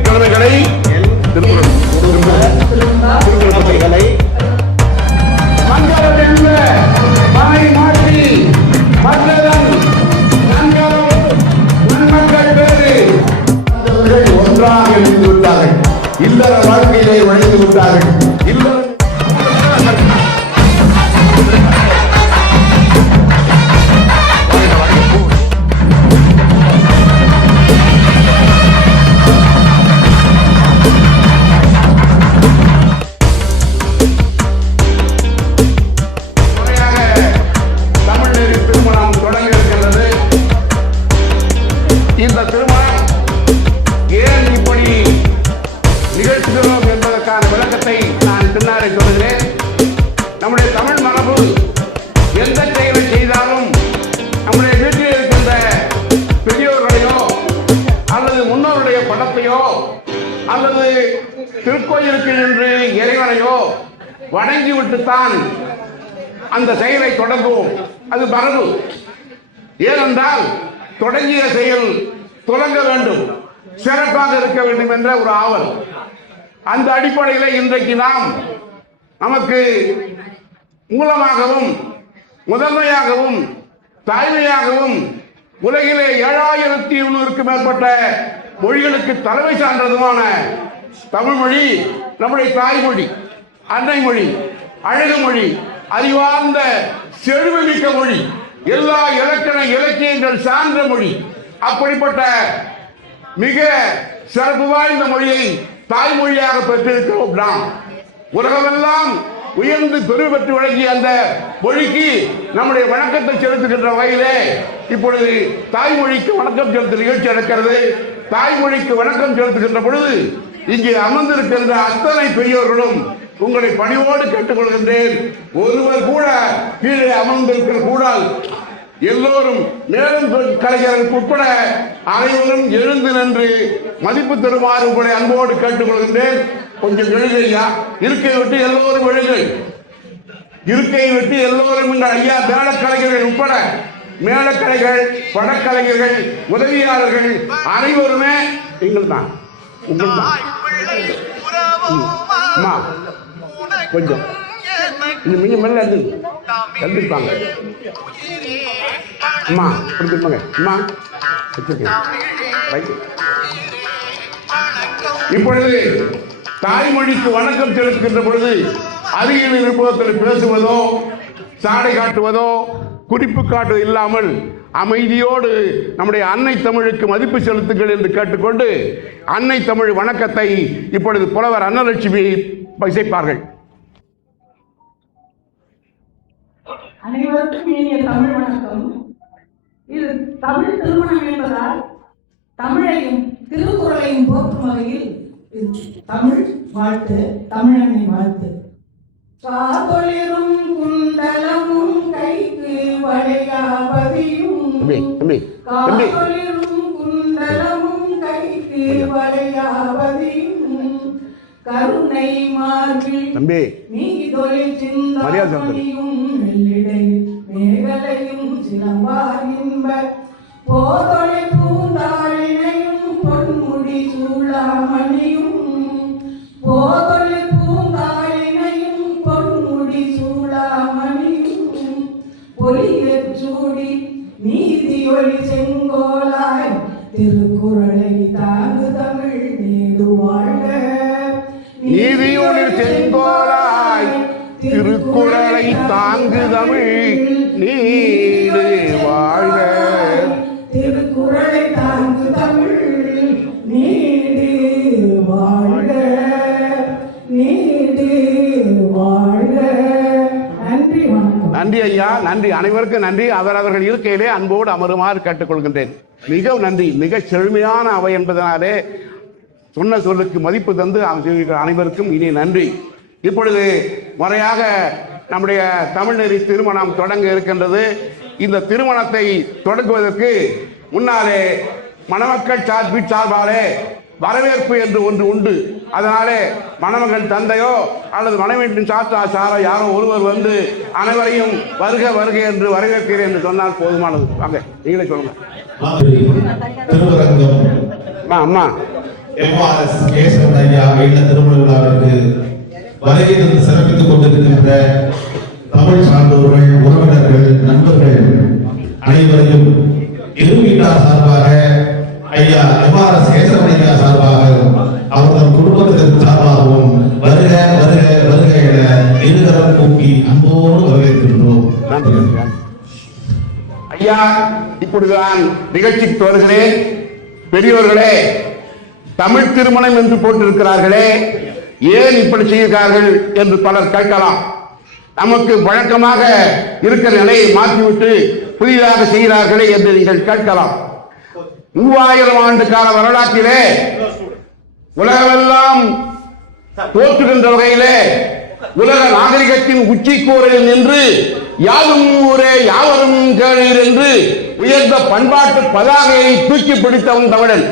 ஞாயிற்றுக்கிழமைகளை திருக்குறள் மங்களம் என்ப மனை மாற்றி மங்களம் நன்கலம் நன்மக்கள் பேரு ஒன்றாக இணைந்து விட்டார்கள். இல்லற வாழ்க்கையிலே வளைந்து விட்டார்கள். இந்த திருமணம் ஏன் இப்படி நிகழ்த்துகிறோம் என்பதற்கான விளக்கத்தை நான் பின்னாலே சொல்கிறேன். நம்முடைய தமிழ் மரபு எந்த செயலை செய்தாலும் நம்முடைய வீட்டில் இருக்கின்ற பெரியோர்களையோ அல்லது முன்னோருடைய படத்தையோ அல்லது திருக்கோயிலுக்கு நின்று இறைவனையோ வணங்கிவிட்டுத்தான் அந்த செயலை தொடங்குவோம். அது மரபு. ஏனென்றால் தொடங்கிய செயல் தொடங்க வேண்டும், சிறப்பாக இருக்க வேண்டும் என்ற ஒரு ஆவல். அந்த அடிப்படையில் இன்றைக்கு நாம் நமக்கு மூலமாகவும் முதன்மையாகவும் தாய்மையாகவும் உலகிலே 7200க்கும் மேற்பட்ட மொழிகளுக்கு தலைமை சான்றதுமான தமிழ் மொழி நம்முடைய தாய்மொழி, அன்னை மொழி, அழகு மொழி, அறிவார்ந்த செழுமைமிக்க மொழி, எல்லா இலக்கண இலக்கியங்கள் சார்ந்த மொழி. அப்படிப்பட்ட மிக சிறப்பு வாய்ந்த மொழியை தாய்மொழியாக பெற்றிருக்கிறோம். நாம் உலகமெல்லாம் உயர்ந்து பெருமை பெற்று வழங்கிய அந்த மொழிக்கு நம்முடைய வணக்கத்தை செலுத்துகின்ற வகையிலே இப்பொழுது தாய்மொழிக்கு வணக்கம் செலுத்தும் நிகழ்ச்சி நடக்கிறது. தாய்மொழிக்கு வணக்கம் செலுத்துகின்ற பொழுது இங்கே அமர்ந்திருக்கின்ற அத்தனை பெரியோர்களும் உங்களை பணிவோடு கேட்டுக்கொள்கின்றேன். ஒருவர் கூட கீழே அமர்ந்திருக்கிற கூடாது. எல்லோரும் மேலும் கலைஞர்களுக்கு உட்பட அனைவரும் எழுந்து நின்று மதிப்பு தருமாறு உங்களை அன்போடு கேட்டுக்கொள்கின்றேன். கொஞ்சம் எழுதையா, இருக்கையை விட்டு எல்லோரும் எழுங்கள். இருக்கையை விட்டு எல்லோரும் எங்கள் ஐயா மேலக்கலைஞர்கள் உட்பட மேலக்கலைகள், படக்கலைஞர்கள், உதவியாளர்கள் அனைவருமே நீங்கள் தான். உங்கள் தான் கொஞ்சம் இன்னும் மெல்ல எழுந்திருப்பாங்க. அம்மா கொடுத்துருப்பாங்க. அம்மா இப்பொழுது தாய்மொழிக்கு வணக்கம் செலுத்துகின்ற பொழுது அருகில் இருப்பதில் பேசுவதோ சாடை காட்டுவதோ குறிப்பு காட்டுவது இல்லாமல் அமைதியோடு நம்முடைய அன்னை தமிழுக்கு மதிப்பு செலுத்துங்கள் என்று கேட்டுக்கொண்டு அன்னை தமிழ் வணக்கத்தை இப்பொழுது புலவர் அன்னலட்சுமி இசைப்பார்கள். அனைவருக்கும் இனிய தமிழ் வணக்கம். இது தமிழ் திருமணம் என்பதால் தமிழையும் திருக்குறளையும் போற்றும் வகையில் தமிழ் வாழ்த்து, தமிழனை வாழ்த்து. காதொளிரும் குண்டலமும் கைக்கு வளையாபதியும், காதொளிரும் குண்டலமும் கைக்கு வளையாபதியும், கருணை மார்பில் மீதொலி சிந்தாமணியும் வெள்ளிடையில் மேகலையும் சிலம்பாயின்ப போதொளி பூந்தாளினையும் பொன்முடி சூளாமணியும், போதொளி பூந்தாளினையும் பொன்முடி சூளாமணியும், பொலியச் சூடி நீதி ஒளி செங்கோலாய் திருக்குறளை தாங்கு தமிழ் நீடு வாழ்க. நீதியொளி செங்கோலாய் திருக்குறளை தாங்கு தமிழ் நீடு வாழ்க. திருக்குறளை தாங்கு தமிழ் நீடு வாழ்க, நீடு வாழ்க. நன்றி, வணக்கம். நன்றி ஐயா, நன்றி. அனைவருக்கும் நன்றி. அவர்கள் இருக்கையிலே அன்போடு அமருமாறு கேட்டுக்கொள்கின்றேன். மிக நன்றி. மிக செழுமையான அவை என்பதனாலே சொன்ன சொல்லுக்கு மதிப்பு தந்து அனைவருக்கும் இனி நன்றி. இப்பொழுது முறையாக நம்முடைய தமிழ்நெறி திருமணம் தொடங்க இருக்கின்றது. இந்த திருமணத்தை தொடங்குவதற்கு முன்னாலே மணமக்கள் சார்பாலே வரவேற்பு என்று ஒன்று உண்டு. அதனாலே மணமகன் தந்தையோ அல்லது மனைவியின் சாரோ யாரோ ஒருவர் வந்து அனைவரையும் வருக வருக என்று வரவேற்கிறேன் என்று சொன்னால் போதுமானது. வாங்க, நீங்களே சொல்லுங்க. அம்மா MRS கேசவன் ஐயா இல்ல திருமண விழாவிற்கு வருகை தந்து சிறப்பித்துக் கொண்டிருக்கின்ற தமிழ் சார்ந்தவர்கள், உறவினர்கள், நண்பர்கள் அனைவரையும் இரு வீட்டார் சார்பாக ஐயா MRS கேசவன் ஐயா சார்பாக அவர்கள் குடும்பத்திற்கு சார்பாகவும் வருக வருக வருக என இருகரம் கூப்பி அன்போடு வரவேற்கின்றோம். ஐயா, இப்பொழுது நான் நிகழ்ச்சிக்கு வருகிறேன். பெரியவர்களே, தமிழ் திருமணம் என்று போட்டிருக்கிறார்களே, ஏன் இப்படி செய்கிறார்கள் என்று பலர் கேட்கலாம். நமக்கு வழக்கமாக இருக்கிற நிலையை மாற்றிவிட்டு புதிதாக செய்கிறார்களே என்று நீங்கள் கேட்கலாம். 3000 ஆண்டு கால வரலாற்றிலே உலகமெல்லாம் போற்றுகின்ற வகையிலே உலக நாகரிகத்தின் உச்சிக்கோரையில் நின்று யாரும் ஊரே யாவரும் கேளீர் என்று உயர்ந்த பண்பாட்டு பதாகையை தூக்கி பிடித்தவன் தமிழன்.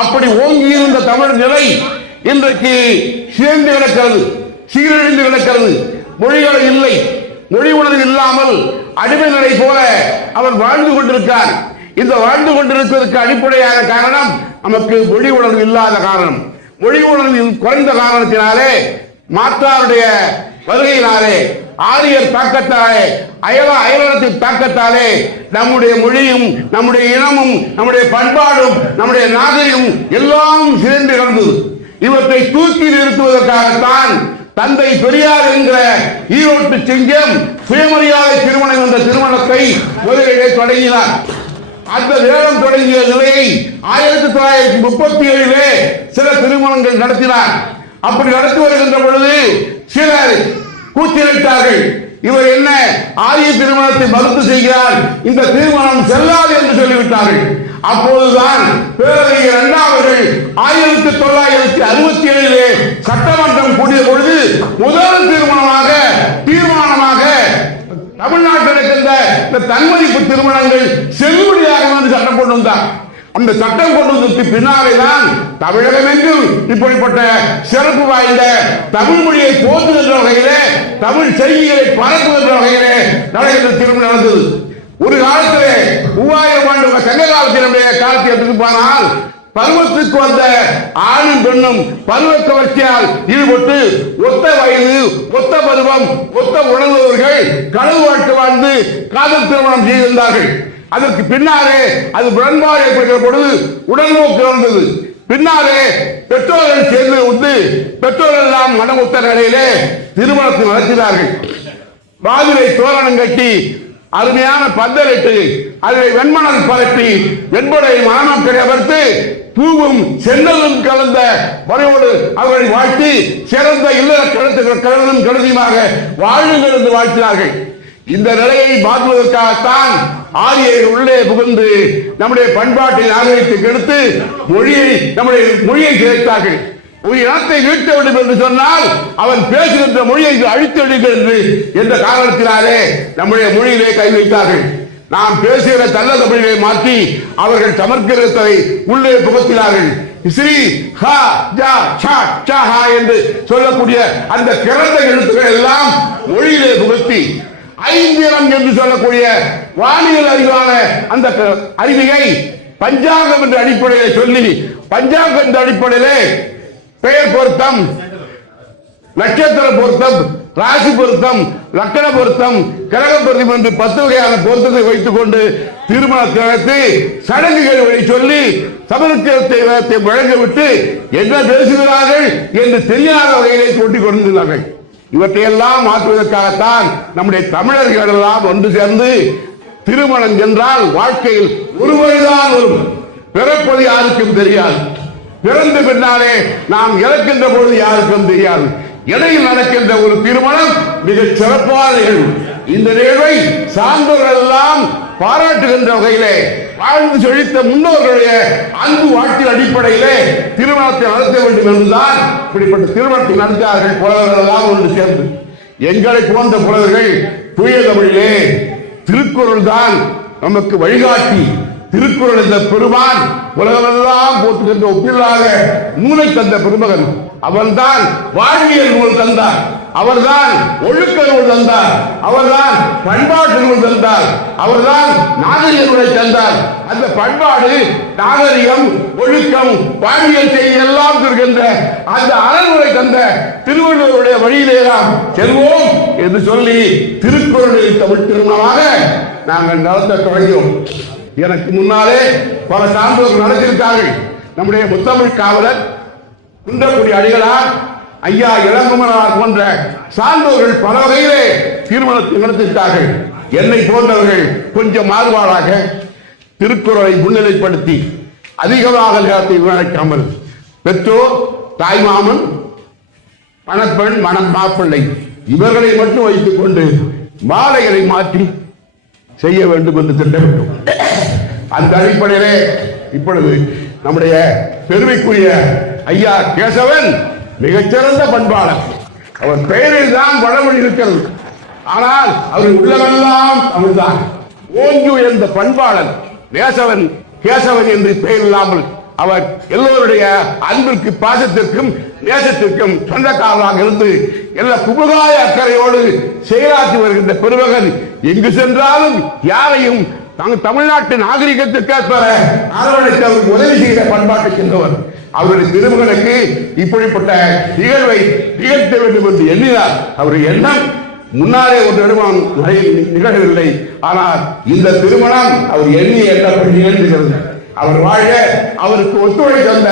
அப்படி ஓங்கி இருந்த தமிழ் நிலை இன்றைக்கு சிதைந்து கிடக்கிறது, சீரழிந்து கிடக்கிறது. மொழிகள் இல்லை, மொழி உணர்வு இல்லாமல் அடிமை நிலை போல அவர் வாழ்ந்து கொண்டிருக்கார். இந்த வாழ்ந்து கொண்டிருப்பதற்கு அடிப்படையான காரணம் நமக்கு மொழி உணர்வு இல்லாத காரணம். மொழி உணர்வு குறைந்த காரணத்தினாலே, மாற்றாருடைய வருகையினாலே, ஆரியர் தாக்கத்தாலே, அயலத்தின் தாக்கத்தாலே நம்முடைய மொழியும் நம்முடைய இனமும் நம்முடைய பண்பாடும் நம்முடைய நாகரிகம் எல்லாம் சிதைந்து கிடந்தது. இவற்றை தூக்கி நிறுத்துவதற்காகத்தான் தந்தை பெரியார் என்கிற ஈரோட்டு சிங்கம் சுயமரியாதை திருமணம் என்ற திருமணத்தை முதலிலே தொடங்கினார். அந்த நேரம் தொடங்கிய நிலையை 1937 சில திருமணங்கள் நடத்தினார். அப்படி நடத்தி வருகின்ற பொழுது சிலர் கூச்சலிட்டார்கள், இவர் என்ன ஆரிய திருமணத்தை மறுத்து செய்கிறார், இந்த திருமணம் செல்லாது என்று சொல்லிவிட்டார்கள். அப்போதுதான் பேரறிஞர் அண்ணா அவர்கள் 1967 சட்டமன்றம் கூடிய பொழுது முதல் தீர்மானமாக தமிழ்நாட்டில் இருக்கின்ற இந்த தன்மதிப்பு திருமணங்கள் செல்லுபடியாக வந்து சட்டம் கொண்டு வந்தார். அந்த சட்டம் கொண்டு வந்ததுக்கு பின்னாலே தான் தமிழகமெங்கும் இப்படிப்பட்ட சிறப்பு வாய்ந்த தமிழ் மொழியை போற்றுகின்ற வகையிலே, தமிழ் செய்திகளை பரப்புகின்ற வகையிலே நடைபெற்ற திருமணம் நடந்தது. ஒரு காலத்திலே 3000 ஆண்டு சங்க காலத்தினுடைய காலத்தை எடுத்து போனால் பருவத்துக்கு வந்த ஆணும் பெண்ணும் பருவ கவர்ச்சியால் ஈடுபட்டு ஒத்த வயது, ஒத்த பருவம், ஒத்த உணர்ந்தவர்கள் கனவு வாழ்க்கை வாழ்ந்து காதல் திருமணம் செய்திருந்தார்கள். அதற்கு பின்னாலே அது முரண்பாடு ஏற்படுகிற பொழுது உடல்நோக்கு வந்தது. பின்னாலே பெற்றோர்கள் சேர்ந்து வந்து பெற்றோர்கள் எல்லாம் மனமொத்த நிலையிலே திருமணத்தை நடத்தினார்கள். வாதிலை தோரணம் கட்டி அருமையான பந்தலிட்டு அதில் வெண்மணல் பரப்பி வெண்படை மணமக்களை அமர்த்து பூவும் சென்னலும் கலந்த முறையோடு அவர்களை வாழ்த்தி சிறந்த இல்லற கழுதும் கழுதியுமாக வாழுங்கள் என்று வாழ்த்தினார்கள். இந்த நிலையை மாற்றுவதற்காகத்தான் ஆரியர்கள் உள்ளே புகுந்து நம்முடைய பண்பாட்டை நாகரிகத்தை கெடுத்து நம்முடைய மொழியை சிதைத்தார்கள். ஒரு இனத்தை வீழ்த்த வேண்டும் என்று சொன்னால் அவன் பேசுகின்ற மொழியை அழித்து விடுகிறது என்ற காரணத்தினாலே நம்முடைய மொழியிலே கை வைத்தார்கள். நாம் பேசுகிற நல்ல தமிழை மாற்றி அவர்கள் சமர்க்கிறதை உள்ளே புகுத்தினார்கள். ஸ்ரீ ஹ ஜ ச ச ஹ என்று சொல்லக்கூடிய அந்த கிறந்த எழுத்துக்கள் எல்லாம் மொழியிலே புகுத்தி ஐந்திரம் என்று சொல்லக்கூடிய வானியல் அறிவான அந்த அறிவியை பஞ்சாங்கம் என்ற அடிப்படையிலே சொல்லி, பஞ்சாங்கம் என்ற அடிப்படையிலே பெயர் பொருத்தம், நட்சத்திர பொருத்தம், ராசி பொருத்தம், லக்கண பொருத்தம், கிரக பொருத்தம் என்று 10 வகையான பொருத்தத்தை வைத்துக் கொண்டு திருமணத்தை நடத்தி சடங்குகளை சொல்லி சமரத்தை வழங்கவிட்டு என்ன பேசுகிறார்கள் என்று தெரியாத வகையிலே கூட்டிக் கொண்டிருந்தார்கள். இவற்றையெல்லாம் மாற்றுவதற்காகத்தான் நம்முடைய தமிழர்கள் எல்லாம் ஒன்று சேர்ந்து திருமணம் என்றால் வாழ்க்கையில் ஒருவரைதான் வரும், பிறப்பது யாருக்கும் தெரியாது, பிறந்த பின்னாலே நாம் இறக்கின்ற பொழுது யாருக்கும் தெரியாது. இடையில் நடக்கின்ற ஒரு திருமணம் மிக சிறப்பான நிகழ்வு. இந்த நிகழ்வை சான்றோர்கள் எல்லாம் பாராட்டுகின்ற வகையிலே வாழ்ந்து செழித்த முன்னோர்களுடைய அன்பு வாழ்க்கையின் அடிப்படையிலே திருமணத்தை நடத்த வேண்டும் என்றுதான் இப்படிப்பட்ட திருமணத்தை நடத்தினார்கள் புலவர்கள் எல்லாம் ஒன்று சேர்ந்து. எங்களை போன்ற புலவர்கள் தூய தமிழிலே திருக்குறள் தான் நமக்கு வழிகாட்டி. திருக்குறள் என்ற பெருமான் உலகமெல்லாம் போட்டுகின்ற ஒப்பில்லாத நூலை தந்த பெருமகன் அவன்தான் வாழ்வியல் நூல் தந்தார். அவர்தான் ஒழுக்க நூல் தந்தார், அவர்தான் பண்பாட்டு நூல் தந்தார், அவர்தான் நாகரிக நூலை தந்தார். அந்த பண்பாடு, நாகரிகம், ஒழுக்கம், வாழ்வியல் செய்தி எல்லாம் இருக்கின்ற அந்த அறநூலை தந்த திருவள்ளுவருடைய வழியிலே நாம் செல்வோம் என்று சொல்லி திருக்குறளை தமிழ் திருமணமாக நாங்கள் நடத்த தொடங்கினோம். எனக்கு முன்னாலே பல சான்றோர்கள் நடத்தியிருக்கார்கள். நம்முடைய முத்தமிழ் காவலர் குன்றக்குடி அடிகளார், ஐயா இளங்குமரனார் போன்ற சான்றோர்கள் பல வகையிலே தீர்மானத்தை நடத்தியிருக்கார்கள். என்னை போன்றவர்கள் கொஞ்சம் மாறுபாடாக திருக்குறளை முன்னிலைப்படுத்தி அதிகமாக நேரத்தை வீணடிக்காமல் பெற்றோர், தாய்மாமன், மணப்பெண், மாப்பிள்ளை இவர்களை மட்டும் வைத்துக் கொண்டு மாலைகளை மாற்றி செய்ய வேண்டும் என்று திட்டமிட்டோம். அந்த அடிப்படையிலே இப்பொழுது நம்முடைய பெருமைக்குரிய ஐயா கேசவன் மிகச்சிறந்த பண்பாளர். அவர் பெயரில் தான் வடமொழி இருக்கிறது, ஆனால் அவர் உள்ளவெல்லாம் தமிழ்தான். ஓங்கி உயர்ந்த பண்பாளர் கேசவன் என்று பெயர் இல்லாமல் அவர் எல்லோருடைய அன்பிற்கு, பாசத்திற்கும், நேசத்திற்கும் சொந்தக்காரராக இருந்து எல்லா குமுகாய அக்கறையோடு செயலாற்றி வருகின்ற பெருமகன் எங்கு சென்றாலும் யாரையும் தமிழ்நாட்டு நாகரிகத்திற்கேற்ப அரவணைத்து அவருக்கு உதவி செய்கிற பண்பாட்டை சென்றவர். அவருடைய திருமகனுக்கு இப்படிப்பட்ட நிகழ்வை நிகழ்த்த வேண்டும் என்று எண்ணினார். அவருடைய எண்ணம் முன்னாலே ஒரு திருமணம் நிகழவில்லை, ஆனால் இந்த திருமணம் அவர் எண்ணிய எண்ணப்படி நிகழ்ந்துகிறது. அவர் வாழ அவருக்கு ஒத்துழை தந்த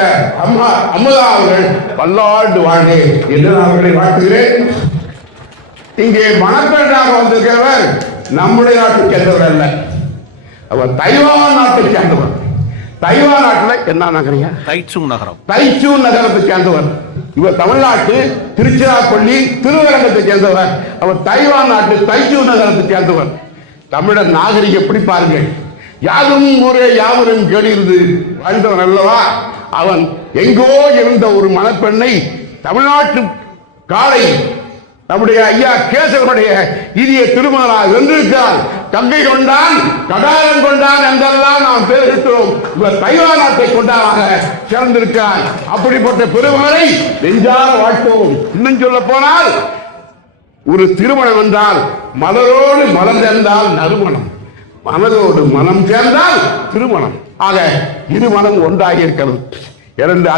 அம்மதா அவர்கள் பல்லாண்டு வாழ்க என்று நான் அவர்களை வாழ்த்துகிறேன். இங்கே மணப்பெண்ணாக வந்திருக்கிறவர் நம்முடைய நாட்டுக்கு சேர்ந்தவர் அல்ல, அவர் தைவான் நாட்டை சேர்ந்தவர். தைவான் நாட்டில் என்ன நகரியா? தைச்சூன் நகரத்தை சேர்ந்தவர். இவர் தமிழ்நாட்டு திருச்சிராப்பள்ளி திருவரங்கத்தை சேர்ந்தவர். அவர் தைவான் நாட்டு தைச்சூன் நகரத்தை சேர்ந்தவர். தமிழர் நாகரிகம் எப்படி பாருங்கள், யாரும் ஊரே யாவரும் கேளிருந்து வாழ்ந்தவன் அல்லவா. அவன் எங்கோ இருந்த ஒரு மணப்பெண்ணை தமிழ்நாட்டு காலை நம்முடைய ஐயா கேசவனுடைய இனிய திருமணமாக வென்றிருக்கிறார். கங்கை கொண்டான், கடாரம் கொண்டான் என்றெல்லாம் நாம் பேரிட்டோம். இவர் தைவான் நாட்டை கொண்டாராக சிறந்திருக்கிறார். அப்படிப்பட்ட பெருமகனை நெஞ்சார வாழ்த்துவோம். இன்னும் சொல்ல போனால் ஒரு திருமணம் என்றால் மலரோடு மலம் சேர்ந்தால் நறுமணம், மனதோடு மனம் சேர்ந்தால் திருமணம். ஆக இரு மனம் ஒன்றாகி இருக்கிறது. இரண்டு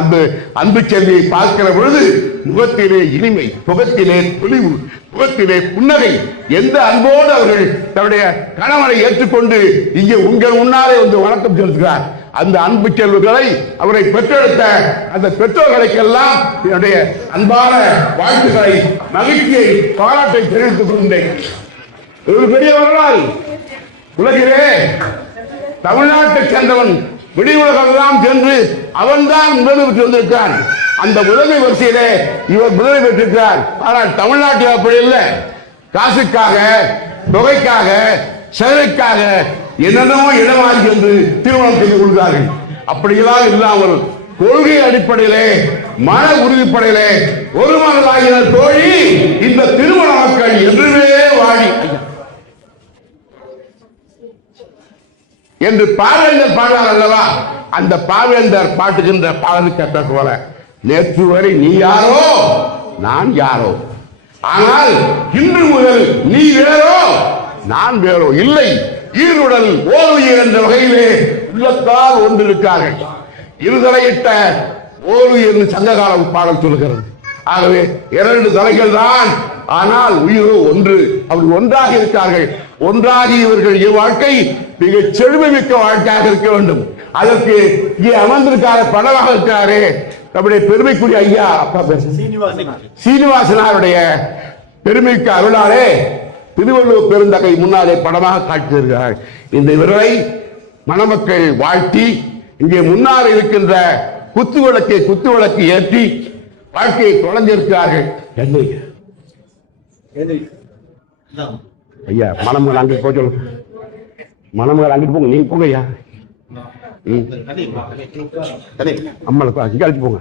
அன்பு செல்வியை பார்க்கிற பொழுது முகத்திலே இனிமை, முகத்திலே துணிவு, முகத்திலே புன்னகை. எந்த அன்போடு அவர்கள் தன்னுடைய கணவனை ஏற்றுக்கொண்டு இங்கே உங்கள் முன்னாலே வந்து வணக்கம் செலுத்துகிறார். அந்த அன்பு செல்வங்களை அவரை பெற்றெடுத்த அந்த பெற்றோர்களுக்கெல்லாம் என்னுடைய அன்பான வாழ்த்துக்களை, மகிழ்ச்சியை, பாராட்டை தெரிவித்துக் கொண்டேன். ஒரு பெரிய வரலாறு உலகிலே தமிழ்நாட்டை சேர்ந்தவன் வெளியுலகெல்லாம் சென்று அவன்தான் முதல் பெற்று வந்திருக்கான். அந்த முதன்மை வரிசையிலே இவர் முதன்மை பெற்றிருக்கிறார். ஆனால் தமிழ்நாட்டில் அப்படி இல்லை. காசுக்காக, தொகைக்காக, சேவைக்காக என்னென்னமோ இடமாறி சென்று திருமணம் செய்து கொள்கிறார்கள். அப்படியெல்லாம் இல்லாமல் கொள்கை அடிப்படையிலே, மன உறுதிப்படையிலே ஒரு மகளாகிற தோழி இந்த திருமண மக்கள் என்றுமே வாழி என்று பாவேந்தர் பாடுவார் அல்லவா. அந்த பாவேந்தர் பாட்டுகின்ற பாடலுக்கு போல நேற்று வரை நீ யாரோ நான் யாரோ, ஆனால் இன்று முதல் நீ வேறோ நான் வேறோ இல்லை, ஈருடல் ஓருயிர் என்ற வகையிலே உள்ளத்தால் ஒன்றிருக்கார்கள். இருதலையிட்ட ஓருயிர் சங்ககால பாடல் சொல்லுகிறது. ஆகவே இரண்டு தலைகள் தான், ஆனால் உயிரோ ஒன்று. அவர்கள் ஒன்றாக இருக்கார்கள். ஒன்றாகி இவர்கள் வாழ்க்கை மிக செழுமை மிக்க வாழ்க்கையாக இருக்க வேண்டும். அதற்கு இங்கே அமர்ந்திருக்கார படமாக இருக்கிறாரே நம்முடைய பெருமைக்குரிய ஐயா அப்பா சீனிவாசனாருடைய பெருமைக்கு அருளாலே திருவள்ளுவர் பெருந்தகை முன்னாலே படமாக காட்டியிருக்கிறார். இந்த விரைவை மணமக்கள் வாழ்த்தி இங்கே முன்னால் இருக்கின்ற குத்துவிளக்கு ஏற்றி வாழ்க்கையை தொடர்ந்திருக்கிறார்கள். ஐயா மணமகள் அங்கே போய் சொல்லுங்க, மணமகள் அங்கிட்டு போங்க, நீங்க போங்க ஐயா. அம்மளுக்கு அங்கே அழைச்சு போங்க.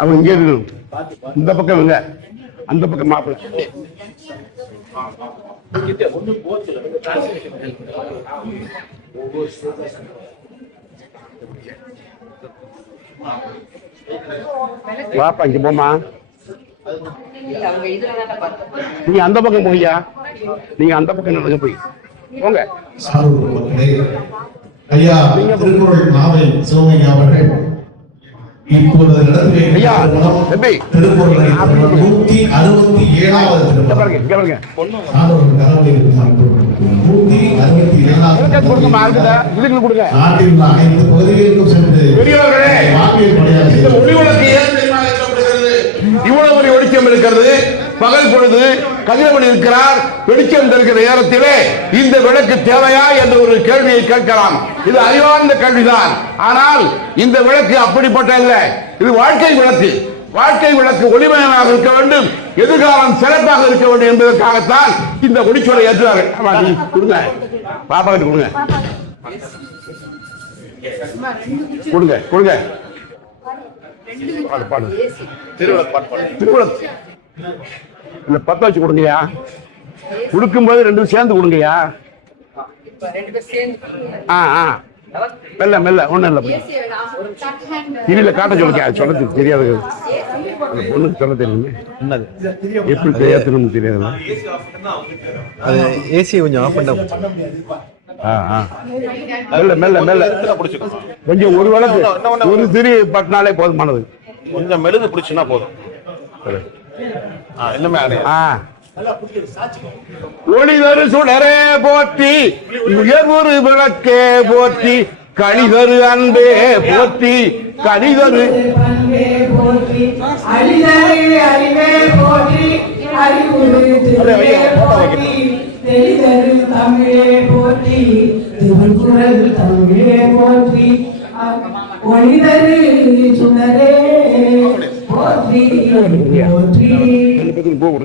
அவங்க இங்கே இந்த பக்கம் இவங்க, அந்த பக்கம் மாப்பிள்ளை. வாப்பா இங்க போமா. நீங்க அந்த பக்கம் போய்யா, நீங்க அந்த பக்கம் நடந்து போய் போங்க. சான்றோர் மக்களே, ஐயா திருக்குறள் நாவல் சிவமையா அவர்கள் இப்பொழுது ஐயா, தம்பி. திருக்குறளை 167வது இங்க பாருங்க, இங்க பாருங்க. சான்றோர் கனவு இருக்கும் 167வது இதுக்கு கொடுங்க. நாட்டில் உள்ள அனைத்து பகுதிகளுக்கும் சென்று பெரியவர்களே, வாக்கில் பணியாற்றி இந்த ஒளி விளக்கு ஏன் தெரியுமா இருக்கப்படுகிறது? இவ்வளவு ஒரு வெளிச்சம் இருக்கிறது. பகல் பொழுது கதிரவன் இருக்கிறார், வெளிச்சம் தருகிற நேரத்திலே இந்த விளக்கு தேவையா என்ற ஒரு கேள்வியை கேட்கலாம். இது அறிவார்ந்த கேள்விதான். ஆனால் இந்த விளக்கு அப்படிப்பட்ட அல்ல. இது வாழ்க்கை விளக்கு. வாழ்க்கை விளக்கு ஒளிமயமாக இருக்க வேண்டும், எதிர்காலம் சிறப்பாக இருக்க வேண்டும் என்பதற்காகத்தான் இந்த ஒளிச்சொலை ஏற்றுவார்கள். கொடுங்க, பாப்பா கிட்ட கொடுங்க, கொடுங்க, கொடுங்க. திருவிழா இல்ல, 10 வச்சு கொடுங்கயா. கொடுக்கும்போது 2 சேர்ந்து கொடுங்கயா. மெல்ல மெல்ல, ஒண்ணும் இல்ல. டிவியில காட்ட சொல்லுங்க, சொல்ல தெரியாது. அந்த பொண்ணுக்கு சொல்ல தெரியுமே, எப்படி ஏத்தணும்னு தெரியாது. அது ஏசி கொஞ்சம் ஆஃப் பண்ண. மெல்ல மெல்ல மெல்ல கொஞ்சம் ஒரு வழக்கு ஒரு திரி பட்டினாலே போதுமானது. கொஞ்சம் மெழுகு பிடிச்சுன்னா போதும். இன்னுமே ஒளிதரு சுடரே போற்றி, உயர்வுரு விளக்கே போற்றி, கழிதரு அன்பே போற்றி, கழிதரு பண்பே போற்றி, அழிதரு அறிவே போற்றி, அறிவுரு திருவே போற்றி, தெளிதரு தமிழே போற்றி, திருக்குறள் தமிழே போற்றி, ஒளிதரு சுடரே போற்றி போற்றி.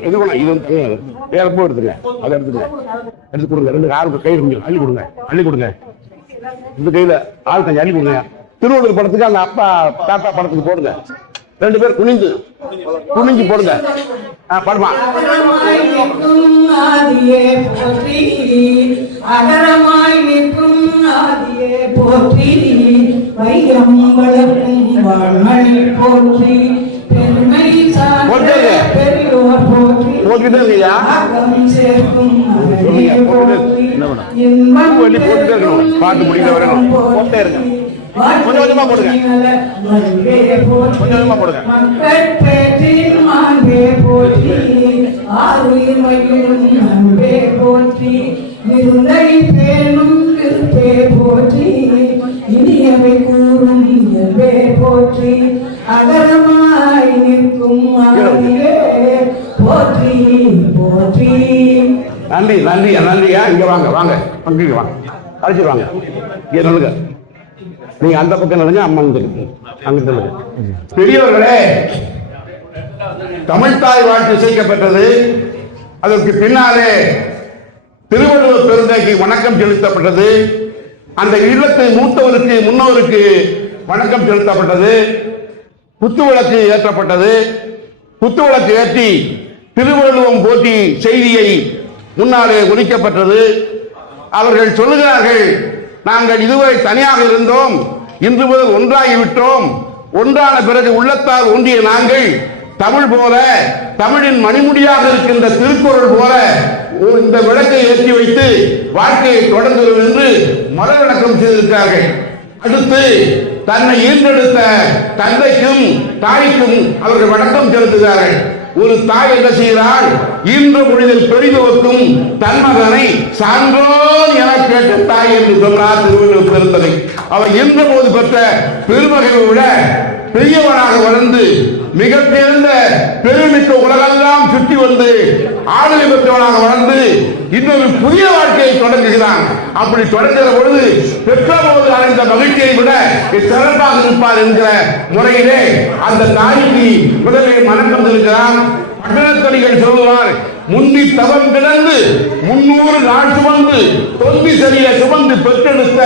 வேற பூ எடுத்துங்க, அதை எடுத்துங்க, எடுத்து கொடுங்க. 2 ஆளுக்கு கை கொஞ்சம் அள்ளி கொடுங்க, அள்ளி கொடுங்க. இந்த கையில ஆள் கொஞ்சம் அள்ளி கொடுங்க. திருவள்ளுவர் படத்துக்கு அந்த அப்பா தாத்தா படத்துக்கு போடுங்க. 2 பேர் குனிஞ்சு குனிஞ்சு போடுங்க. படமா அகரமாய் நிற்கும் ஆதியே போற்றி, அகரமாய் நிற்கும் ஆதியே போற்றி, வையம் வளர்க்கும் வாழ்மணி போற்றி, பெருமை சார்ந்த பெரியோர் போற்றி, சேர்க்கும் பாட்டு முடிக்க வரணும். போட்டே இருங்க, கொஞ்சம் கொஞ்சமா போடுங்க, கொஞ்சம் கொஞ்சமா போடுங்க. மக்கள் பேற்றின் மாண்பே போற்றி, ஆறுயிர் மகிழும் அன்பே போற்றி, விருந்தை பேணும் விருப்பே போற்றி, இனியவை கூறும் இயல்பே போற்றி, அகரமாய் நிற்கும் ஆதியே போற்றி போற்றி. நன்றி நன்றி நன்றியா. இங்க வாங்க வாங்க, அங்கே வாங்க, அழைச்சிட்டு வாங்க. இங்க சொல்லுங்க, நீங்க அந்த பக்கம் நடங்க, அம்மா அங்க சொல்லுங்க. பெரியவர்களே, தமிழ்தாய் வாழ்த்து இசைக்கப்பட்டது. அதற்கு பின்னாலே திருவள்ளுவர் பெருந்தைக்கு வணக்கம் செலுத்தப்பட்டது. அந்த இல்லத்தை மூத்தவருக்கு முன்னோருக்கு வணக்கம் செலுத்தப்பட்டது. குத்துவிளக்கு ஏற்றப்பட்டது. குத்துவிளக்கு ஏற்றி திருவள்ளுவம் போற்றி செய்தியை முன்னாலே ஒலிக்கப்பட்டது. அவர்கள் சொல்லுகிறார்கள், நாங்கள் இதுவரை தனியாக இருந்தோம், இன்று முதல் ஒன்றாகிவிட்டோம். ஒன்றான பிறகு உள்ளத்தால் ஒன்றிய நாங்கள் தமிழ் போல, தமிழின் மணிமுடியாக இருக்கின்ற திருக்குறள் போல இந்த விளக்கை ஏற்றி வைத்து வாழ்க்கையை தொடங்குகிறோம் என்று மத விளக்கம் செய்திருக்கிறார்கள். அடுத்து தன்னை ஈன்றெடுத்த தந்தைக்கும் தாய்க்கும் அவர்கள் வணக்கம் செலுத்துகிறார்கள். ஒரு தாய் என்ன செய்கிறாள்? ஈன்ற பொழுதில் பெரிதுவக்கும் தன் மகனை சான்றோன் என கேட்ட தாய் என்று சொன்னார் திருவள்ளுவர் பெருந்தகை. அவர் ஈன்ற போது பெற்ற பெருமகளை விட பெரியவனாக வளர்ந்து மிக தேர்ந்த பெருமிக்க உலகெல்லாம் சுற்றி வந்து ஆளுமை பெற்றவனாக வளர்ந்து இன்னொரு புதிய வாழ்க்கையை தொடங்குகிறான். அப்படி தொடங்குகிற பொழுது பெற்ற போது அடைந்த மகிழ்ச்சியை விட சிறப்பாக இருப்பார் என்கிற முறையிலே அந்த தாய்க்கு முதலில் வணக்கம் செலுத்துகிறான். பட்டணத்தடிகள் சொல்லுவார், முந்தி தவம் கிடந்து 300 நாள் சுமந்து தொந்தி சரிய சுமந்து பெற்றெடுத்த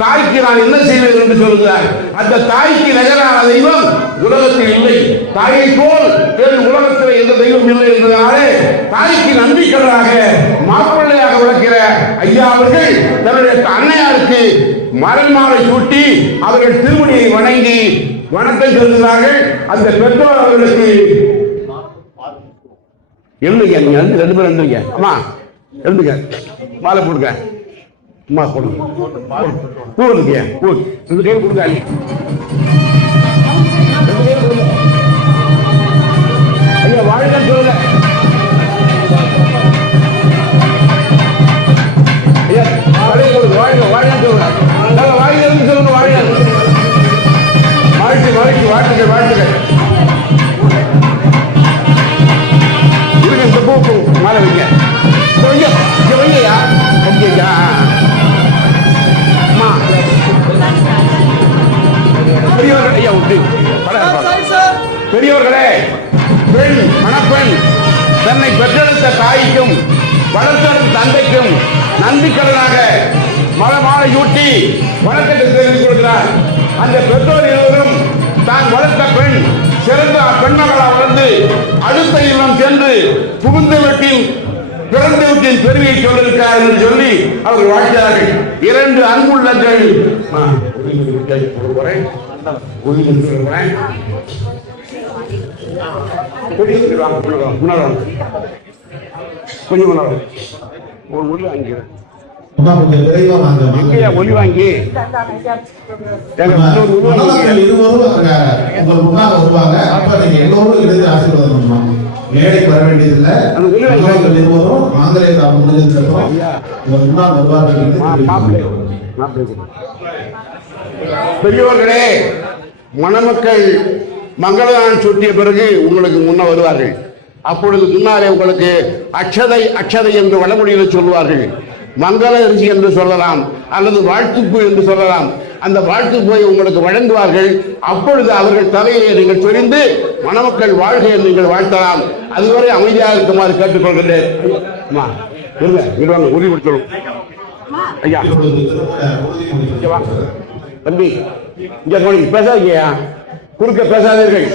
தாய்க்கு நான் என்ன செய்வேன் என்று சொல்கிறார். அந்த தாய்க்கு நிகரான தெய்வம் உலகத்தில் இல்லை. தாயை போல் வேறு உலகத்தில் எந்த தெய்வம் இல்லை என்பதனாலே தாய்க்கு நம்பிக்கையாக மாப்பிள்ளையாக விளக்கிற ஐயா அவர்கள் தன்னுடைய அன்னையாருக்கு மரண்மாலை சூட்டி அவர்கள் திருமணியை வணங்கி வணக்கம் செலுத்துகிறார்கள். அந்த பெற்றோர் அவர்களுக்கு எழுந்துங்க, நீங்க வந்து 2 பேரும் எழுந்துங்க. அம்மா எழுந்துங்க, மாலை போடுங்க. அம்மா போடுங்க, பூ எழுதுங்க, பூ 2 கையும் கொடுங்க. ஐயா வாழ்க சொல்லுங்க. ஐயா பழைய சொல்லுங்க, வாழ்க வாழ்க சொல்லுங்க. வாழ்க சொல்லுங்க, வாழ்க. வாழ்த்து வாழ்த்து வாழ்த்துக்க வாழ்த்துக்க. இருங்க, இந்த பூ மாலை வைங்க. வையா வையா ஓகேயா. அம்மா பெரியவர்கள் ஐயா விட்டு பெரியவர்களே, பெண் மணப்பெண் தன்னை பெற்றெடுத்த தாய்க்கும் வளர்த்தெடுத்த தந்தைக்கும் நன்றிக்கடனாக மாலையூட்டி வணக்கத்தை தெரிவித்துக் கொள்கிறார். அந்த பெற்றோர் இருவரும் தான் வளர்த்த பெண் சிறந்த பெண்மகளாக வளர்ந்து அடுத்த இல்லம் சென்று புகுந்த வீட்டில் பிறந்த வீட்டின் பெருமையை சொல்லியிருக்கிறார் என்று சொல்லி அவர் வாழ்த்தார்கள். 2 அன்புள்ளங்கள் கொஞ்சம் ஒரு ஒளி வாங்கி ஒளி வாங்கி மேடைக்கு வர வேண்டியதில்லை. இருவரும் மாங்கலை பெரியவர்களே, மணமக்கள் மங்களதான் சுட்டிய பிறகு உங்களுக்கு முன்ன வருவார்கள். அப்பொழுது முன்னாலே உங்களுக்கு அக்ஷதை அக்ஷதை என்று வடமொழியில் சொல்வார்கள். மங்கள அரிசி என்று சொல்லலாம், அல்லது வாழ்த்துப்பூ என்று சொல்லலாம். அந்த வாழ்த்துப்பூவை உங்களுக்கு வழங்குவார்கள். அப்பொழுது அவர்கள் தலையிலே நீங்கள் சொரிந்து மணமக்கள் வாழ்க என்று நீங்கள் வாழ்த்தலாம். அதுவரை அமைதியாக இருக்குமாறு கேட்டுக்கொள்கிறேன். உறுதி கொடுத்தோம் ஐயா. தம்பி இங்க பேசாதீங்கய்யா, குறுக்க பேசாதீர்கள்.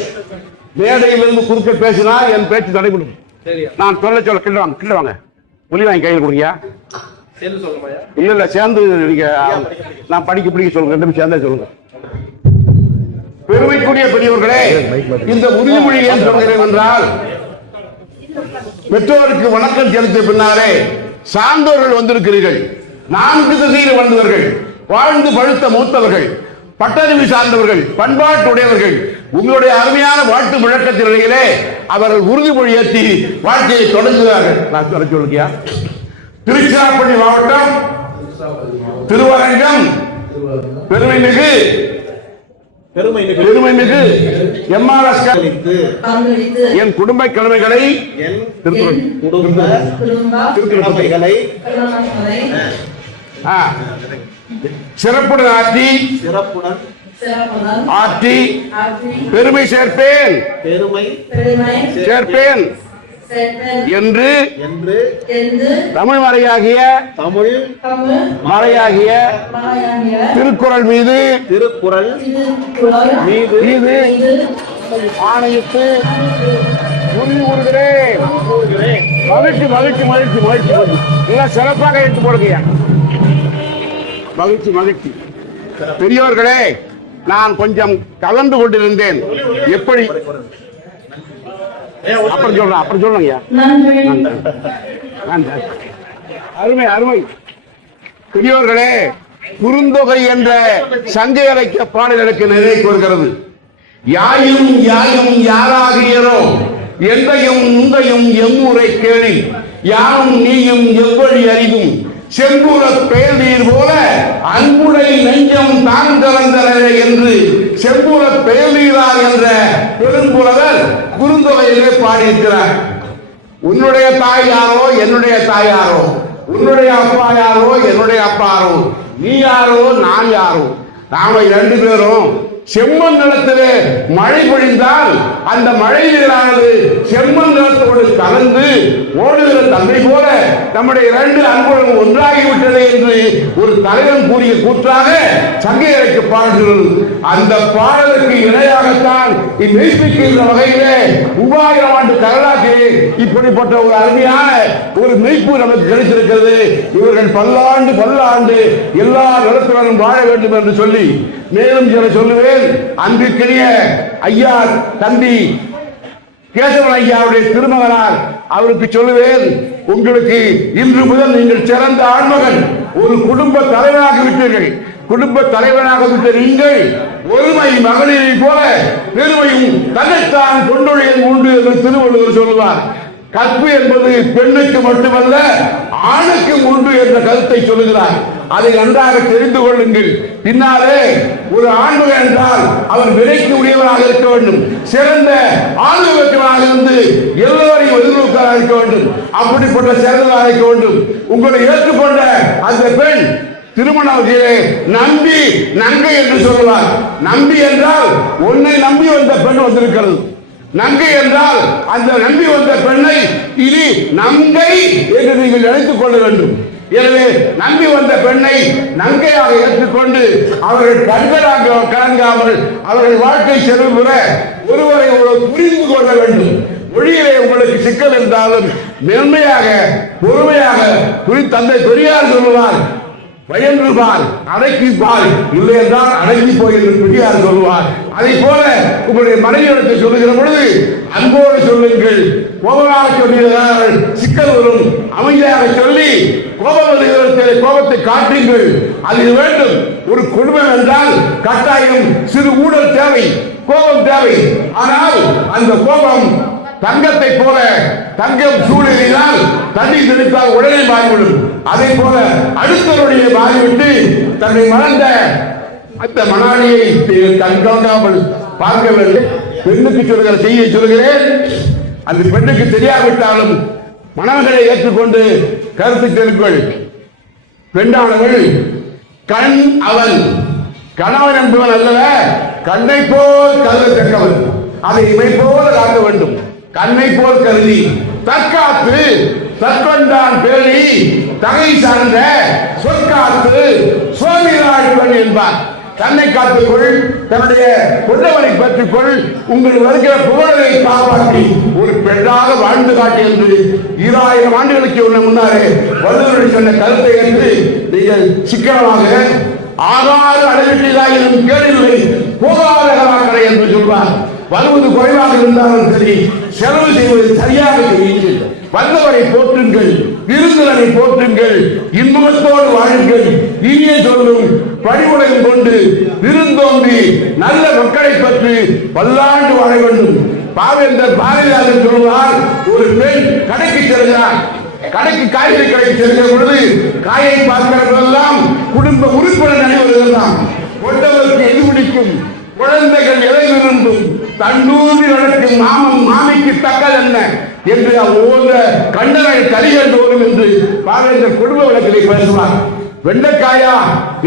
மேடையிலிருந்து குறுக்க பேசினா என் பேச்சு தடைபடும். நான் சொல்ல கிட்ட வாங்க ஒலி வாங்கி கையில் கொடுங்க. இல்ல சேர்ந்து நீங்க நான் படிக்க சொல்லுங்க, 2 சேர்ந்தே சொல்லுங்க. பெருமைக்குரிய பெரியவர்களே, இந்த உறுதிமொழி ஏன் சொல்கிறேன் என்றால், பெற்றோருக்கு வணக்கம் செலுத்திய பின்னாலே சார்ந்தோர்கள் வந்திருக்கிறீர்கள். 4 திசையில் வந்தவர்கள், வாழ்ந்து பழுத்த மூத்தவர்கள், பட்டறிவு சார்ந்தவர்கள், பண்பாட்டுடையவர்கள். உங்களுடைய அருமையான வாழ்த்து முழக்கத்தினிடையிலே அவர்கள் உறுதிமொழி ஏற்றி வாழ்க்கையை தொடங்குகிறார்கள். நான் சொல்ல சொல்லுங்க. திருச்சிராப்பள்ளி மாவட்டம் திருவரங்கம் பெருமைமிகு எம்ஆர்எஸ் என் குடும்ப கடமைகளை சிறப்புடன் ஆற்றி பெருமை சேர்ப்பேன் என்று தமிழ் மறையாகிய திருக்குறள் மீது ஆணையிட்டு உறுதி கூறுகிறேன். மகிழ்ச்சி மகிழ்ச்சி மகிழ்ச்சி மகிழ்ச்சி எல்லாம் சிறப்பாக எடுத்து போடுங்க. மகிழ்ச்சி மகிழ்ச்சி. பெரியவர்களே, நான் கொஞ்சம் கலந்து கொண்டிருந்தேன். எப்படி அப்புறம் சொல்லுங்க. அருமை அருமை. பெரியவர்களே, குறுந்தொகை என்ற சங்க இலக்கிய பாடல் எனக்கு நினைவு வருகிறது. யாயும் யாயும் யாராகியரோ எந்தையும் நுந்தையும் எம்மூரை கேளி யாரும் நீயும் எவ்வழி அறிவும் செம்புற பேர்நீர் போல அன்புடை நெஞ்சம் தான் கலந்தனரே என்று செம்புற பேர்நீரார் என்ற பெரும்புலவர் குறுந்தொகையிலே பாடியிருக்கிறார். உன்னுடைய தாய் யாரோ என்னுடைய தாய் யாரோ, உன்னுடைய அப்பா யாரோ என்னுடைய அப்பாரோ, நீ யாரோ நான் யாரோ, நாம 2 பேரும் செம்மண் நிலத்திலே மழை பொழிந்தால் அந்த மழை நீரானது செம்மண் நிலத்தோடு கலந்து ஓடுகிற தந்தை போல நம்முடைய 2 அன்புகளும் ஒன்றாகிவிட்டது என்று ஒரு தலைவன் கூறிய கூற்றாக சங்க இலக்கிய பாடுகிறது. அந்த பாடலுக்கு இணையாகத்தான் இம்மெய்ப்பிக்கின்ற வகையிலே 3000 ஆண்டு வரலாற்றிலே இப்படிப்பட்ட ஒரு அருமையான ஒரு மெய்ப்பு நமக்கு கிடைத்திருக்கிறது. இவர்கள் பல்லாண்டு எல்லா நிலத்துடனும் வாழ வேண்டும் என்று சொல்லி மேலும் சில சொல்லுவேன். அன்பிற்கினிய ஐயா தம்பி கேசவன் ஐயாவுடைய திருமகனார் அவருக்கு சொல்லுவேன், உங்களுக்கு இன்று முதல் நீங்கள் சிறந்த ஆண்மகன், ஒரு குடும்ப தலைவராக விட்டீர்கள். குடும்ப தலைவராக விட்ட நீங்கள் ஒருமை மகளிரை போல பெருமையும் தன்னைத்தான் கொண்டுழையும் உண்டு என்று திருவள்ளுவர் சொல்லுவார். கற்பு என்பது பெண்ணுக்கு மட்டுமல்ல ஆணுக்கும் உண்டு என்ற கருத்தை சொல்லுகிறார். அதை நன்றாக தெரிந்து கொள்ளுங்கள். பின்னாலே ஒரு ஆண்மகன் என்றால் அவர் விலைக்கு உடையவராக இருக்க வேண்டும், சிறந்த ஆளுநர்களாக இருந்து எல்லோரையும் எதிர்நோக்கராக இருக்க வேண்டும், அப்படிப்பட்ட சிறந்ததாக இருக்க வேண்டும். உங்களை ஏற்றுக்கொண்ட அந்த பெண் திருமணத்திலே நம்பி நங்கை என்று சொல்லுவார். நம்பி என்றால் உன்னை நம்பி வந்த பெண் வந்திருக்கிறது. நங்கை என்றால் அந்த நம்பி வந்த பெண்ணை இனி நங்கை என்று நீங்கள் நினைத்துக் கொள்ள வேண்டும். எனவே நம்பி வந்த பெண்ணை நங்கையாக ஏற்றுக்கொண்டு அவர்கள் கண்களாக கலங்காமல் அவர்கள் வாழ்க்கை செல்வு பெற ஒருவரை புரிந்து கொள்ள வேண்டும். மொழியிலே உங்களுக்கு சிக்கல் இருந்தாலும் மென்மையாக பொறுமையாக தந்தை பெரியார் சொல்லுவார், பயந்து பார் அடக்கி பார், இல்லை என்றால் அடங்கி போய் என்று பெரியார் சொல்லுவார். அதை போல உங்களுடைய மனைவியிடத்தை சொல்லுகிற பொழுது அன்போடு சொல்லுங்கள். கோபமாக சொல்லுகிறார்கள், சிக்கல் வரும். அமைதியாக சொல்லி கோபத்தை காட்டுங்கள். அது வேண்டும். ஒரு குடும்பம் என்றால் கட்டாயம் சிறு ஊழல் தேவை, கோபம் தேவை. ஆனால் அந்த கோபம் தங்கத்தை போல, தங்கம் சூழலினால் தண்ணி தெளித்தால் உடனே மாறிவிடும். அதே போல அடுத்தவருடைய மாறிவிட்டு தன்னை மறந்த அந்த மணாளியை கண்காணாமல் பார்க்க வேண்டும். பெண்ணுக்கு சொல்லுகிற செய்தியை சொல்கிறேன். அந்த பெண்ணுக்கு தெரியாவிட்டாலும் மணமகளை ஏற்றுக்கொண்டு கருத்து தெரிவிங்கள். பெண்ணானவள் கண் அவன் கணவன் என்பவன் அல்லவ, கண்ணை போல் கருதத்தக்கவன், அதை இமை போல காக்க வேண்டும். கண்ணை போல் கருதி தற்காத்து தற்கொண்டான் பேணி தகை சார்ந்த சொற்காத்து சோமினாள் பெண் என்பார். தன்னை காத்துக்கொள், தன்னுடைய கொண்டவனை பற்றிக்கொள், உங்கள் வருகிற புகழை காப்பாற்றி ஒரு பெண்ணாக வாழ்ந்து காட்டி என்று 2000 ஆண்டுகளுக்கு முன்னாலே வள்ளுவர் சொன்ன கருத்தை என்று நீங்கள் சிக்கனமாக ஆகாறு அடைவெட்டியதாயினும் கேடில்லை போகாத கலாக்கடை என்று சொல்வார். வருவது குறைவாக இருந்தாலும் சரி, செலவு செய்வது சரியாக செய்யுங்கள். வந்தவரை போற்றுங்கள், விருந்தினரை போற்றுங்கள், இன்பத்தோடு வாழுங்கள். இனிய சொல்லும் பணிவுடையும் கொண்டு விருந்தோம்பி நல்ல மக்களை பற்றி பல்லாண்டு வாழ வேண்டும். பாவேந்தர் பாரதியார் சொல்வார், ஒரு பெண் கடைக்கு செல்கிறார். கடைக்கு காய்கறி கடைக்கு செல்கிற பொழுது காயை பார்க்கிறதெல்லாம் குடும்ப உறுப்பினர் நினைவதெல்லாம் கொண்டவருக்கு எது பிடிக்கும், குழந்தைகள் எதை விரும்பும், தன்னூரி நடக்கும் மாமன் மாமிக்கு தக்கல் என்ன என்று ஒவ்வொரு கண்டனை கலிகள் தோறும் என்று பாவேந்தர் குடும்ப விளக்கிலே பேசுவார். வெண்டைக்காயா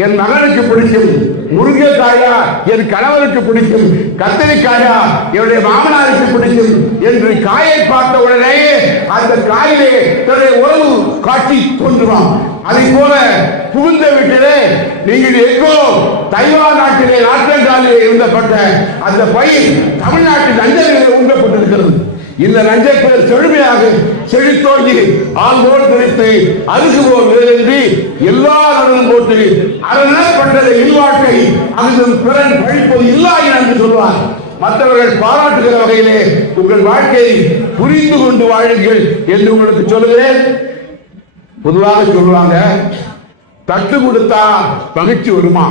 என் மகனுக்கு பிடிக்கும், முருங்கைக்காயா என் கணவருக்கு பிடிக்கும், கத்திரிக்காயா என்னுடைய மாமனாருக்கு பிடிக்கும் என்று காயை பார்த்த உடனேயே அந்த காயிலே தன்னுடைய உறவு காட்சி தோன்றுவான். அதை போல புகுந்த வீட்டிலே நீங்கள் எங்கோ தைவான் நாட்டிலே நாட்டங்காலிலே இருந்தப்பட்ட அந்த பயிர் தமிழ்நாட்டின் அஞ்சலிலே உண்டப்பட்டிருக்கிறது. இந்த நஞ்சப்பேர் செழுமையாக செழித்தோங்கி ஆங்கோடு தெரித்து அருகுவோர் வேறென்றி எல்லா கடலும் போட்டு அரணப்பட்டதை இல்வாழ்க்கை அங்கும் பிறன் பழிப்பது இல்லாய் என்று சொல்வார். மற்றவர்கள் பாராட்டுகிற வகையிலே உங்கள் வாழ்க்கையை புரிந்து கொண்டு வாழுங்கள் என்று உங்களுக்கு சொல்லுகிறேன். பொதுவாக சொல்லுவாங்க, தட்டு கொடுத்தா மகிழ்ச்சி வருமா,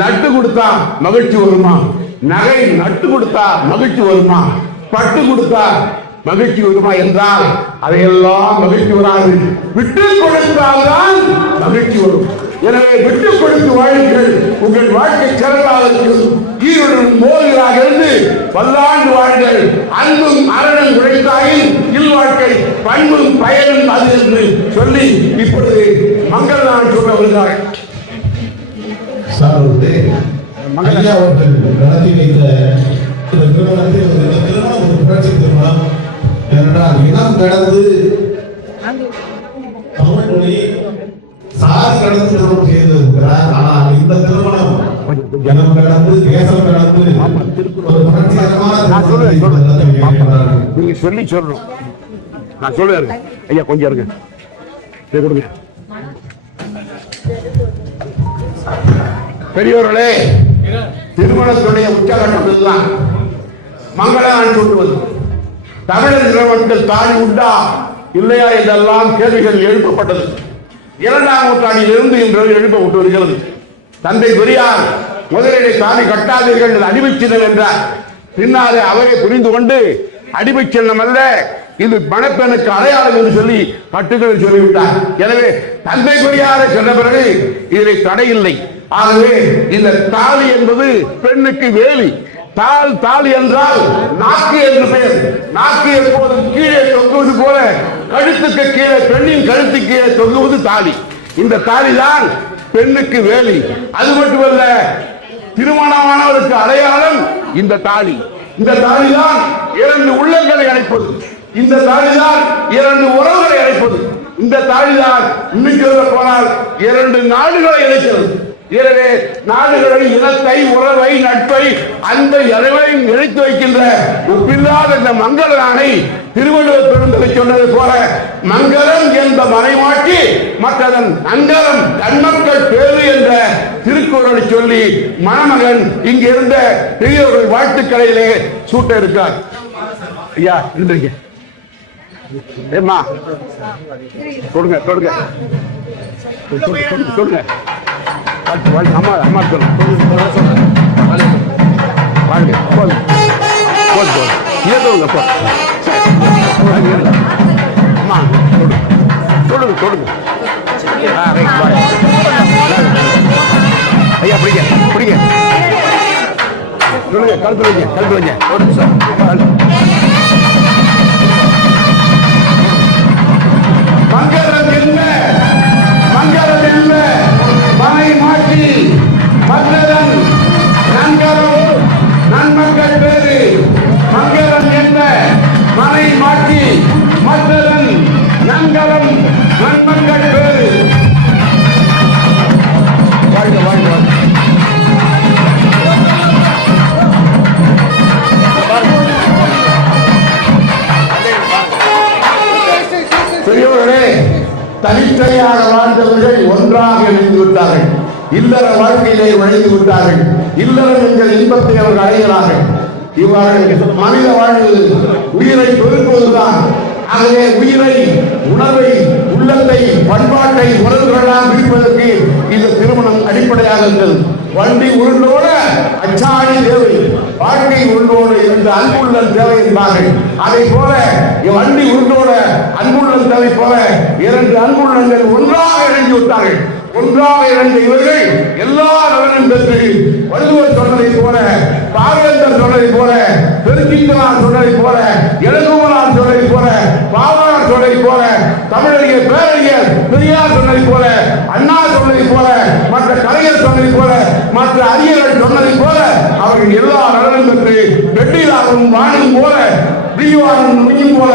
லட்டு கொடுத்தா மகிழ்ச்சி வருமா, நகை நட்டு கொடுத்தா மகிழ்ச்சி வருமா, பட்டு கொடுத்தா மகிழ்ச்சி வருமா என்றால் அதையெல்லாம் மகிழ்ச்சி வராது. விட்டு கொடுத்தால்தான் மகிழ்ச்சி வரும். எனவே விட்டுக் கொடுத்து வாழுங்கள். உங்கள் வாழ்க்கை சிறப்பாக இருக்கும். ஈருடன் மோதிராக இருந்து பல்லாண்டு வாழ்கள். அன்பும் அரணம் உழைத்தாயின் இல்வாழ்க்கை பண்பும் பயனும் அது என்று சொல்லி இப்பொழுது மங்கள நாள் சொல்ல வருகிறார்கள். ஐயா அவர்கள் நடத்தி வைத்த இந்த திருமணம் ஒரு புரட்சி திருமணம். ஏனென்றால் இனம் கடந்து தமிழ் மொழி சாதி கடந்து திருமணம் செய்திருக்கிறார். ஆனால் இந்த திருமணம் இனம் கடந்து தேசம் கடந்து ஒரு புரட்சிகரமான நீங்க சொல்லி சொல்லணும். நான் சொல்லுவேன் ஐயா, கொஞ்சம் இருங்க. கொடுங்க. பெரியோர்களே, திருமணத்துடைய உச்சகட்டம் இதுதான். மங்கள நான் சொல்லுவது தமிழக மக்கள் தாலி உண்டா இல்லையா என்றெல்லாம் கேள்விகள் எழுப்பப்பட்டது. 2ஆம் நூற்றாண்டில் இருந்து இன்று எழுப்பப்பட்டு வருகிறது. தந்தை பெரியார் முதலிலே தாலி கட்டாதீர்கள் என்று அடிமைச் சின்னம் என்றார். பின்னாலே அவரை புரிந்து கொண்டு அடிமைச் சின்னம் அல்ல, இது மணப்பெண்ணுக்கு அடையாளம் என்று சொல்லி கட்டுகள் சொல்லிவிட்டார். எனவே தந்தை பெரியாரை சொன்ன பிறகு இதில் தடை இல்லை. ஆகவே இந்த தாலி என்பது பெண்ணுக்கு வேலி. தாலி என்றால் நாக்கு என்று பெயர். நாக்கு எப்போதும் கீழே தொங்குவது போல கழுத்துக்கு கீழே, பெண்ணின் கழுத்து கீழே தொங்குவது தாலி. இந்த தாலி தான் பெண்ணுக்கு வேலி. அது மட்டுமல்ல, திருமணமானவருக்கு அடையாளம் இந்த தாலி. இந்த தாலி தான் 2 உள்ளங்களை அழைப்பது. இந்த தாலி தான் 2 உறவுகளை அழைப்பது. இந்த தாலி தான் இன்னும் சொல்ல போனால் 2 நாடுகளை இணைக்கிறது. எனவே நாடுகளை, இனத்தை, உறவை, நட்பை, அந்த இறைவையும் இணைத்து வைக்கின்ற ஒப்பில்லாத இந்த மங்கள நாளை திருவள்ளுவர் பெருந்தகை சொன்னது போல மங்களம் என்ற மறைமாட்டி மற்றதன் அங்கலம் தன்மக்கள் பேரு என்ற திருக்குறளை சொல்லி மணமகன் இங்கிருந்த பெரியோர்கள் வாழ்த்துக்களையிலே சூட்ட இருக்கார். ஐயா இன்றைக்கு ஏமா தொடுங்க தொடுங்க சொல்லுங்க. அம்மா அம்மா சொல்லுங்க. வாழ்க போதும் போதும் ஏதோங்க போ. அம்மா தொடுங்க தொடுங்க. ஐயா பிடிங்க பிடிங்க சொல்லுங்க. கழுத்து வைங்க கழுத்து வைங்க. ஒரு நிமிஷம். மங்களம் என்ன? மங்களம் என்ன? மனை மாற்றி மங்களம் நன்கரம் நன்மக்கள் பேரு. மங்களம் என்ன? மனை மாற்றி மங்களம் நன்கரம் நன்மக்கள் பேரு. வாழ்க வாழ்க வாழ்க. பெரியவர்களே, தனித்தனியாக வாழ்ந்தவர்கள் ஒன்றாக இணைந்து விட்டார்கள். இல்லற வாழ்க்கையிலே நுழைந்து விட்டார்கள். இல்லறம் எங்கள் இன்பத்தை அவர்கள் அடைகிறார்கள். இவ்வாறு மனித வாழ்வு உயிரை பெருக்குவதுதான். ஆகவே உயிரை, உணர்வை, உள்ளத்தை, பண்பாட்டை, உணர்வுகளெல்லாம் விரிப்பதற்கு இந்த திருமணம் அடிப்படையாக இருந்தது. வண்டி உருண்டோட அச்சாணி தேவை, வாழ்க்கை உருண்டோடு இருந்த அன்புள்ளம் தேவை என்பார்கள். அதை போல வண்டி உருண்டோட அன்புள்ளம் தேவை போல 2 அன்புள்ளங்கள் ஒன்றாக இணைந்து விட்டார்கள். ஒன்றாக இணைந்த இவர்கள் எல்லா நலனும் பெற்று வள்ளுவர் சொன்னதை போல, பாவேந்தர் சொன்னதை போல, பெருக்கிந்தனார் சொன்னதை போல, இளங்குமரான் சொன்னதை போல, பாவனார் சொன்னதை போல, தமிழறிஞர் பேரறிஞர் பெரியார் சொன்னதை போல, அண்ணா சொன்னதை போல, மற்ற கலைஞர் சொன்னதை போல, மற்ற அறிஞர்கள் சொன்னதை போல அவர்கள் எல்லா நலனும் பெற்று வெற்றியாகவும் வாழும் போல, பிரிவானும் நுழையும் போல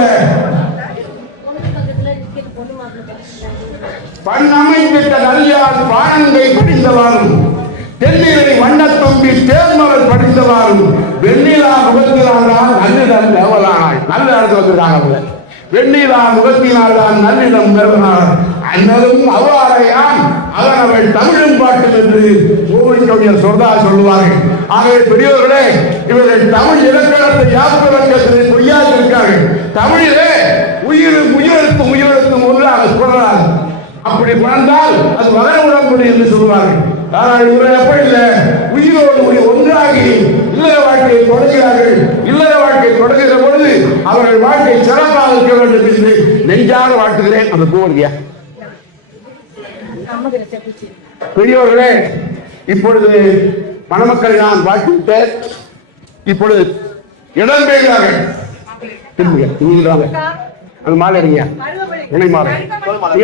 பண்ணமைத்திட்ட நலியால் பானங்கை படிந்தவாறும், தென்னிலை வண்ணத்தொம்பி தேர்மலர் படிந்தவாறும், வெண்ணிலா முகத்தினால்தான் நல்லிடம் மேவலானாள். நல்ல இடத்துல வந்திருக்காங்க. வெண்ணிலா முகத்தினால்தான் நல்லிடம் மேவலானாள். அன்னதும் அவ்வாறையான் அவனவள் தமிழும் பாட்டும் என்று ஓவியர் சொல்றார் சொல்லுவார்கள். ஆகவே பெரியவர்களே, இவர்கள் தமிழ் இலக்கணத்தை யாப்பிலக்கத்தில் பொய்யாதிருக்கார்கள். தமிழிலே உயிரெழுத்தும் உயிரெழுத்தும் ஒன்றாக சொல்றார். அப்படி பிறந்தால் அது மகர உடம்புடி என்று சொல்வார்கள். ஆனால் இவர்கள் எப்படி இல்லை, உயிரோடு ஒன்றாகி இல்லற வாழ்க்கையை தொடங்குகிறார்கள். இல்லற வாழ்க்கையை தொடங்குகிற பொழுது அவர்கள் வாழ்க்கை சிறப்பாக இருக்க வேண்டும் என்று நெஞ்சாக வாழ்த்துகிறேன். அந்த பூவர்கியா பெரியவர்களே, இப்பொழுது மணமக்களை நான் வாழ்த்துவிட்டேன். இப்பொழுது இடம்பெறுகிறார்கள். திரும்புங்க அந்த மாலை இருங்க. துணை மாலை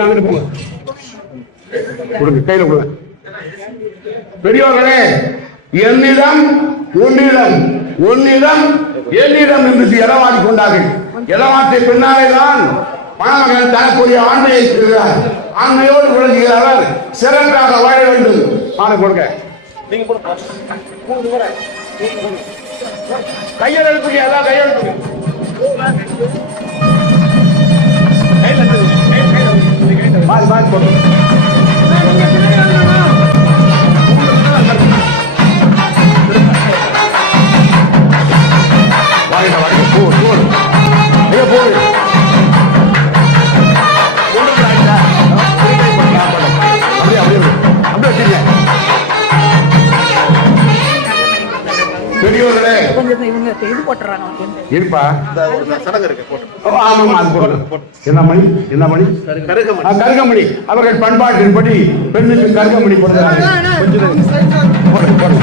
அங்கிட்டு போங்க. கொடுங்க, கையில கொடுங்க. பெரியவர்களே, என்னிடம் உன்னிடம், உன்னிடம் என்னிடம் என்று இடமாடி கொண்டார்கள். இடமாற்றிய பின்னாலே தான் மணமகன் தனக்குரிய ஆண்மையை பெறுகிறார். ஆண்மையோடு விளங்குகிறார். சிறப்பாக வாழ வேண்டும். மாலை கொடுங்க. கையெழுத்துங்க, எல்லாம் கையெழுத்துங்க. பால் பால் போட்டு வாழ்க வாழ்க. போடு போடு. இருப்பா. சடங்கு இருக்கு போட்டு. ஆமாம், அது போட்டு. என்ன மணி? கருகமணி. அவர்கள் பண்பாட்டின்படி பெண்ணுக்கு கருகமணி கொடுக்கிறார்கள். போடு.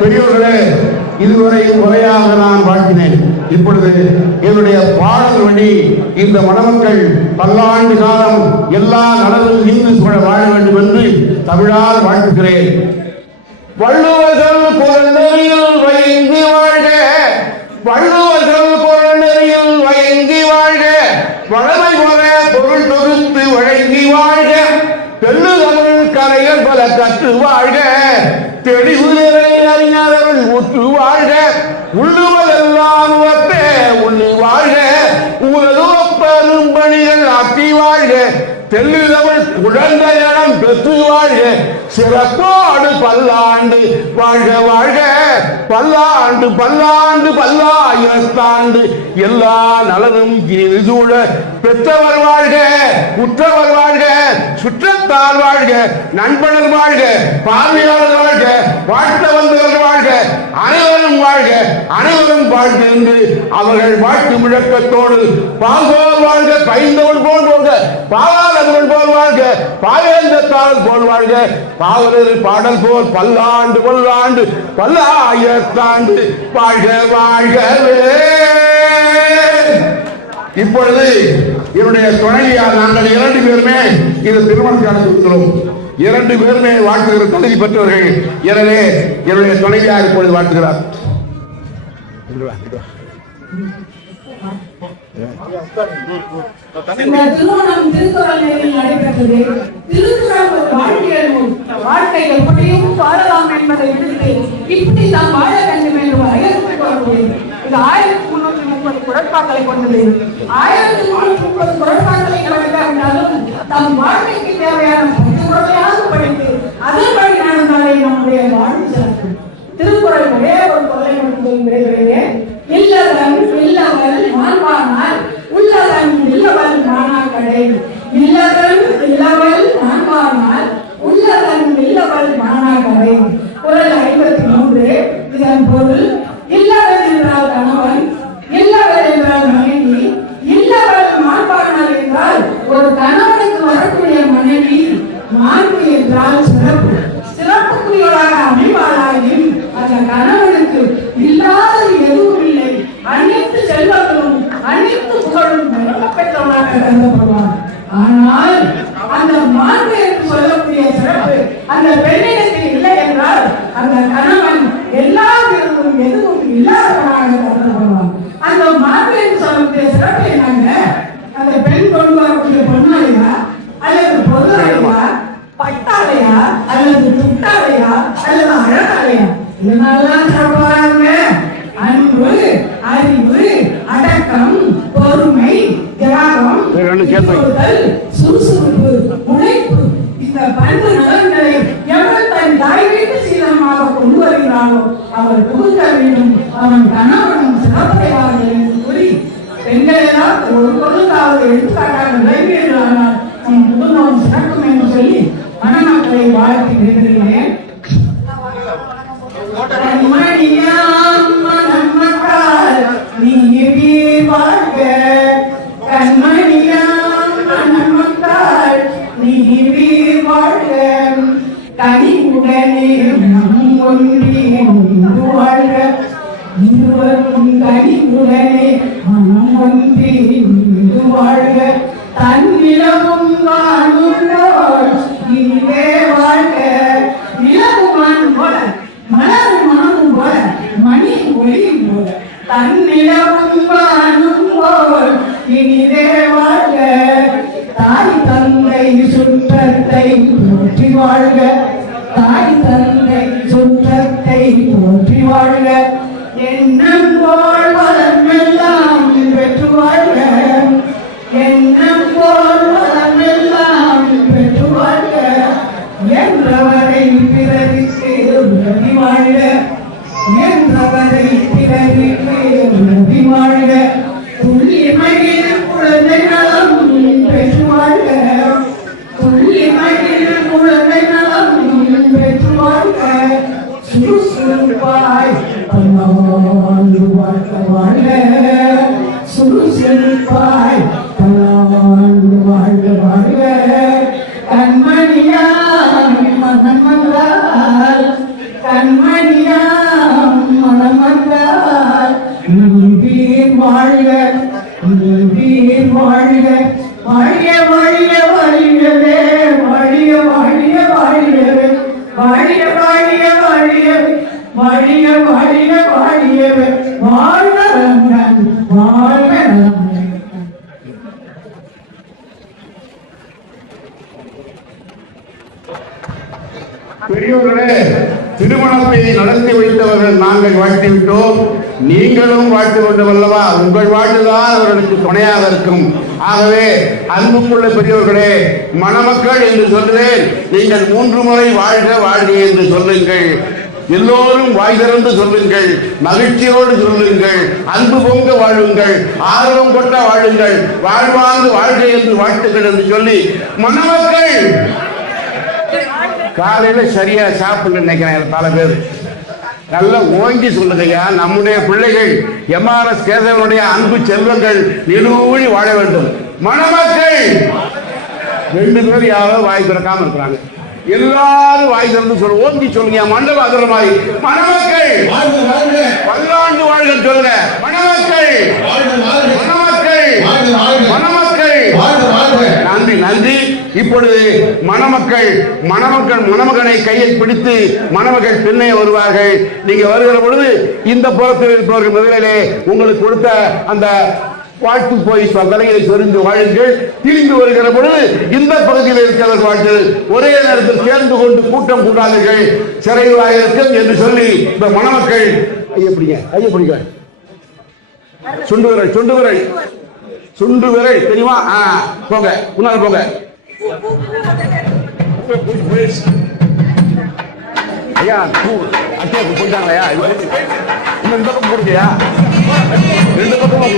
பெரியோர்களே, இதுவரை முறையாக நான் வாழ்த்தினேன். இப்பொழுது என்னுடைய பாடல் வழி இந்த மணமக்கள் பல்லாண்டு காலம் எல்லா நலனும் இன்று வாழ வேண்டும் என்று தமிழால் வாழ்த்துகிறேன். வள்ளுவர்கள் பொருள்நெறியில் வயங்கி வாழ்க, வள்ளுவர்கள் பொருள்நெறியில் வயங்கி வாழ்க, வளமை போல பொருள் தொகுத்து வழங்கி வாழ்க, தெள்ளுதமிழ் கலைகள் பல கற்று வாழ்க, தெளிவு நிறை அறிஞர்கள் ஊற்று வாழ்க, உள்ளுவதெல்லாம் உவப்பே உள்ளி வாழ்க, உலகம் பணிகள் ஆற்றி வாழ்க, தெள்ளுதமிழ் குழந்தையிடம் பெற்று வாழ்க, சிறப்போடு பல்லாண்டு வாழ்க வாழ்க, பல்லாண்டு பல்லாண்டு பல்லாயிரத்தாண்டு எல்லா நலனும் சூழ பெற்றவர் வாழ்க, உற்றவர் வாழ்க, சுற்றத்தார் வாழ்க, நண்பனர் வாழ்க, பார்வையாளர் வாழ்க, வாழ்த்த வந்தவர்கள் வாழ்க, அனைவரும் வாழ்க, அனைவரும் வாழ்க என்று அவர்கள் வாழ்த்து முழக்கத்தோடு பாங்கோர் வாழ்க, பைந்தவள் போல் வாழ்க, பாவாளர்கள் போல் வாழ்க, பாவேந்தத்தால் போல் வாழ்க, பாவலர் பாடல் போல் பல்லாண்டு பல்லாண்டு பல்லாயிரத்தாண்டு வாழ்க வாழ்கவே. இப்பொழுது என்னுடைய துணைவியார் நாங்கள் 2 பேருமே இந்த திருமணம் இருக்கிறோம். 2 பேருமே வாழ்த்துகிற தகுதி பெற்றவர்கள். எனவே என்னுடைய துணைவியார் இப்பொழுது வாழ்த்துகிறார். இந்த திருமணம் திருக்குறளில் நடைபெற்றது. திருக்குறள் ஒரு வாழ்க்கையில் வாழ்க்கை எப்படியும் வாழலாம் என்பதை விடுத்து இப்படி நாம் வாழ வேண்டும் என்று வரையறுத்துக் கொள்கிறேன். இது 1330 குறட்பாக்களை கொண்டது. 1330 குறட்பாக்களை கடந்தாலும் நம் வாழ்க்கைக்கு தேவையான குறளையாக படித்து அதன்படி நடந்தாலே நம்முடைய வாழ்வு சிறப்பு. திருக்குறள் ஒரே ஒரு கொள்ளை மட்டும் விரைகிறேன். இல்லவன் இல்லவள் மாண்பானால் உள்ளவன் இல்லவள் மாணாக்கடை, இல்லவன் இல்லவள் மாண்பானால் உள்ளவன் இல்லவள் மாணாக்கடை. குறள் 53. இதன் பொருள் இல்லவன் என்றால் கணவன், இல்லவள் என்றால் மனைவி, இல்லவள் மாண்பானால் என்றால் ஒரு கணவனுக்கு வரக்கூடிய மனைவி, மாண்பு என்றால் சிறப்பு. சிறப்புக்குரியவராக அமைவாளாயும் அந்த கணவனுக்கு இல்லாதது எதுவும் இல்லை. அனைத்து செல்வங்களும் அனைத்து புகழும் பெற்றவனாக கருதப்படுவார். ஆனால் அந்த மாண்பு என்று சொல்லக்கூடிய சிறப்பு அந்த பெண்ணிடத்தில் இல்லை என்றால் அந்த கணவன் எல்லா விதமும் எதுவும் இல்லாதவனாக கருதப்படுவார். அந்த மாண்பு என்று சொல்லக்கூடிய சிறப்பு என்னங்க? அந்த பெண் கொண்டு வரக்கூடிய பொன்னாலையா அல்லது பொருளாலையா, பட்டாலையா அல்லது துட்டாலையா அல்லது அழகாலையா, இதனாலதான் சிறப்பாங்க. அன்பு, அறிவு, அடக்கம், பொறுமை, தியாகம், சுறுசுறுப்பு, உழைப்பு, இந்த பண்பு நலன்களை எவர் தன் தாய் வீட்டு சீதனமாக கொண்டு வருகிறாரோ அவர் புகுத்த வேண்டும். அவன் கணவனும் சிறப்படைவார்கள் என்று கூறி பெண்கள் எல்லாம் ஒரு பொருளாவது எடுத்துக்காட்டாக நிறைவேறானால் நம் குடும்பம் சிறக்கும் என்று சொல்லி மணமக்களை வாழ்த்தி விரும்புகிறேன். கண்மணியாம் மணமக்கள் நீ வாழ்க, கண்மணியாம் மணமக்கள் நீ வாழ்க, கனிவுடனே ஒன்றி நின்று வாழ்க இருவரும் கனிவுடனே மனம் ஒன்றி நின்று வாழ்க தன்னிலமும் வாழும் போல் இனிதே வாழ்க நிலவும் வாழும் போல மலரும் மனமும் போல மணி ஒளியும் போல தன்னிலமும் வாழும் போல் இனிதே வாழ்க தாய் தந்தை சுற்றத்தை போற்றி வாழ்க தாய் தந்தை சுற்றத்தை போற்றி வாழ்க எண்ணம் போல் வளமெல்லாம் பெற்று வாழ்க எண்ணம் போல் வளமெல்லாம் பெற்று வாழ்க என்றவரை பிறருக்கு உதவி வாழ்க என்றவரை பிறருக்கு உதவி வாழ்க துல்லியமையில் குழந்தை நலம் பெற்று வாழ்க துல்லியமையில் குழந்தை நலம் பெற்று வாழ்க சுறுசுறுப்பாய் பல்லாண்டு வாழ்க வாழ்க சுறுசுறுப்பாய் பல்லாண்டு வாழ்க வாழ்க கண்மணியாம் மனம் வந்தால் கண்மணியாம் மனம் வந்தால் நீர் வாழ்க நீர் வாழ்க வாழிய வாழிய வாழியவே வாழிய வாழிய வாழியவே வாழிய வாழிய வாழியவே வாழிய வாழிய வாழியவே வாழ்க ரங்கன் வாழ்க ரங்கன். பெரியவர்களே, திருமணத்தை நடத்தி வைத்தவர்கள் நாங்கள் வாழ்த்திவிட்டோம், நீங்களும் வாழ்த்து வேண்டும் அல்லவா? உங்கள் வாழ்த்துதான் அவர்களுக்கு துணையாக இருக்கும். ஆகவே அன்புக்குள்ள பெரியவர்களே, மணமக்கள் என்று சொல்கிறேன், நீங்கள் 3 முறை வாழ்க வாழ்க என்று சொல்லுங்கள். எல்லோரும் வாய் திறந்து சொல்லுங்கள், மகிழ்ச்சியோடு சொல்லுங்கள், அன்பு பொங்க வாழுங்கள், ஆர்வம் கொட்ட வாழுங்கள், வாழ்வாங்கு வாழ்க என்று வாழ்த்துக்கள் என்று சொல்லி மணமக்கள் காலையில சரியா சாப்பிட்டு நினைக்கிறேன். பல பேர் நல்லா ஓங்கி சொல்லுங்கய்யா. நம்முடைய பிள்ளைகள் எம்ஆர்எஸ் கேசவனுடைய அன்பு செல்வங்கள் நிலூழி வாழ வேண்டும். மணமக்கள் 2 பேர் யாரோ வாய் திறக்காம இருக்கிறாங்க. எல்லாரும் வாய் திறந்து சொல்ல ஓங்கி சொல்லுங்க. மண்டபம் அதுற மாதிரி மணமக்கள் பல்லாண்டு வாழ்க சொல்லுங்க. மணமக்கள் மணமக்கள் மணமக்கள். நன்றி நன்றி. இப்பொழுது மணமக்கள் மணமகனை கையை பிடித்து மணமகள் பின்னே வருவார்கள். நீங்க வருகிற பொழுது இந்த புறத்தில் இருப்பவர்கள் முதலிலே உங்களுக்கு கொடுத்த அந்த வாழ்த்து போய் தலையை சொரிந்து வாழுங்கள். திரும்பி வருகிற பொழுது இந்த பகுதியில் இருக்கிறவர் வாழ்த்து ஒரே நேரத்தில் சேர்ந்து கொண்டு கூட்டம் கூட்டாதீர்கள், சிறைவாக இருக்கும் என்று சொல்லி இந்த மணமக்கள் ஐயப்பிடிங்க சுண்டு விரல் தெரியுமா? போங்க, முன்னால போங்க. ஐயா அச்சேக்கு போட்டாங்களையா? இந்த பக்கம் போடுங்கயா, 2 பக்கமும்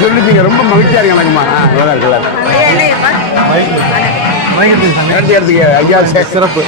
சொல்லிட்டீங்க. ரொம்ப மகிழ்ச்சியா இருக்கு எனக்குமா. நல்லா இருக்கு ஐயா, சிறப்பு.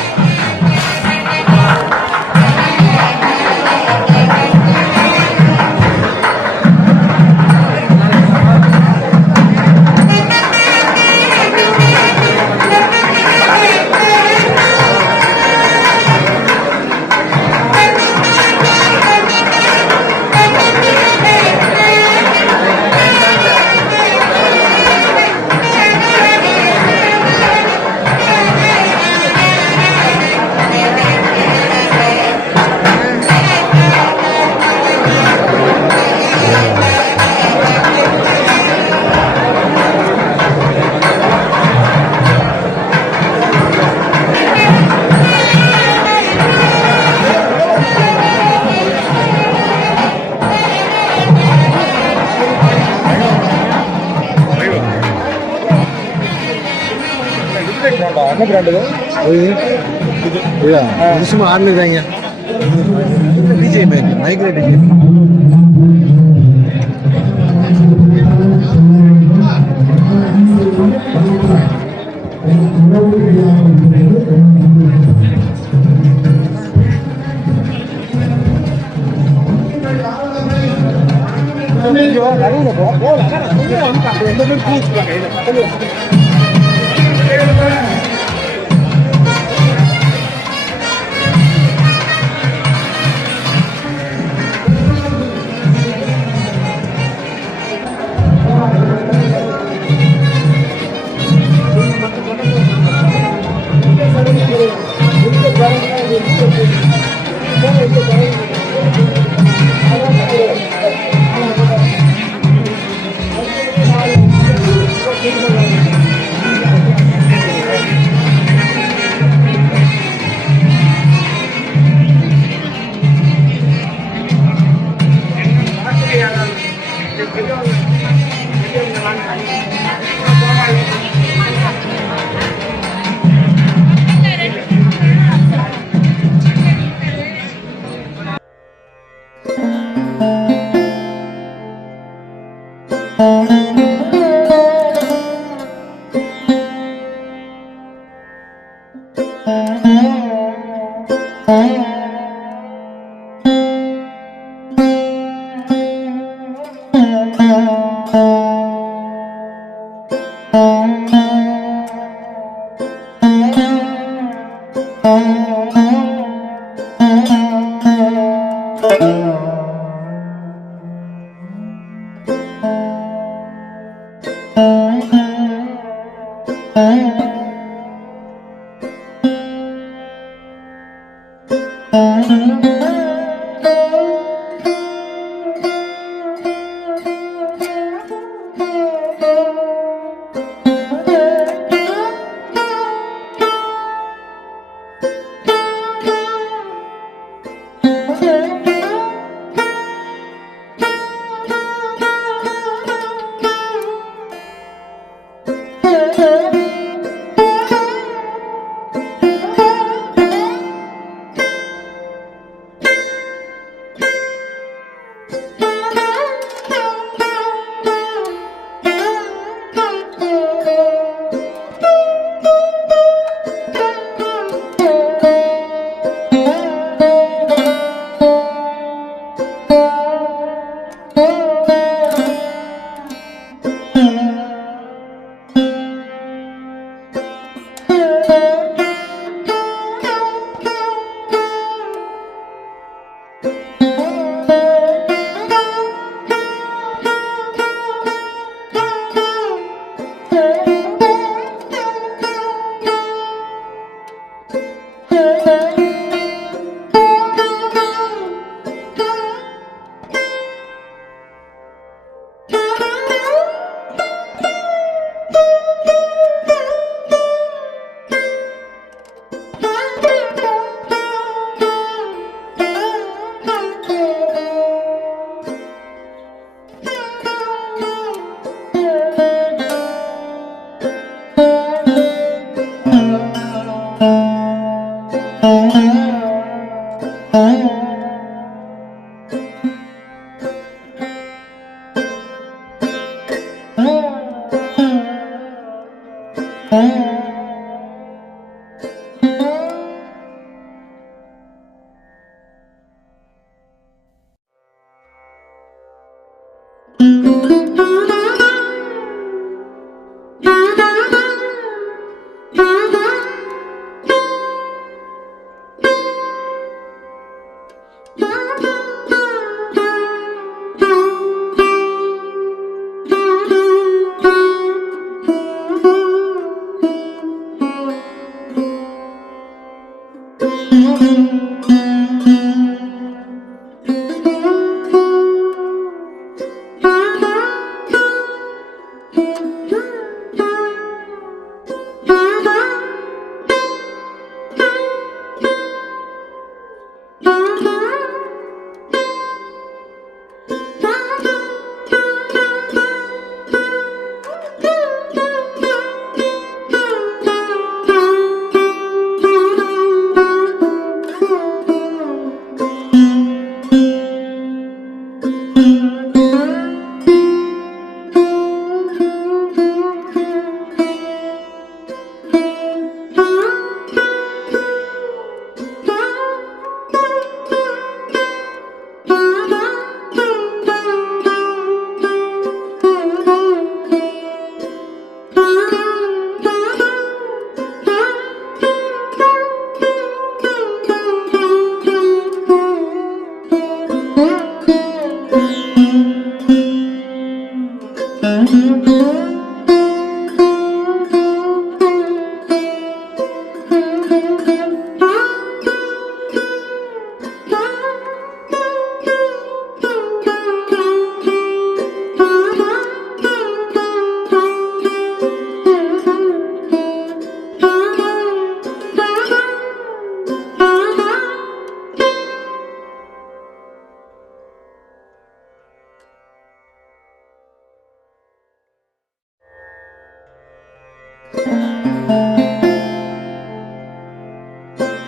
சும்மா ஆடுதாங்க டிஜே மைக்ரேட் டிஜே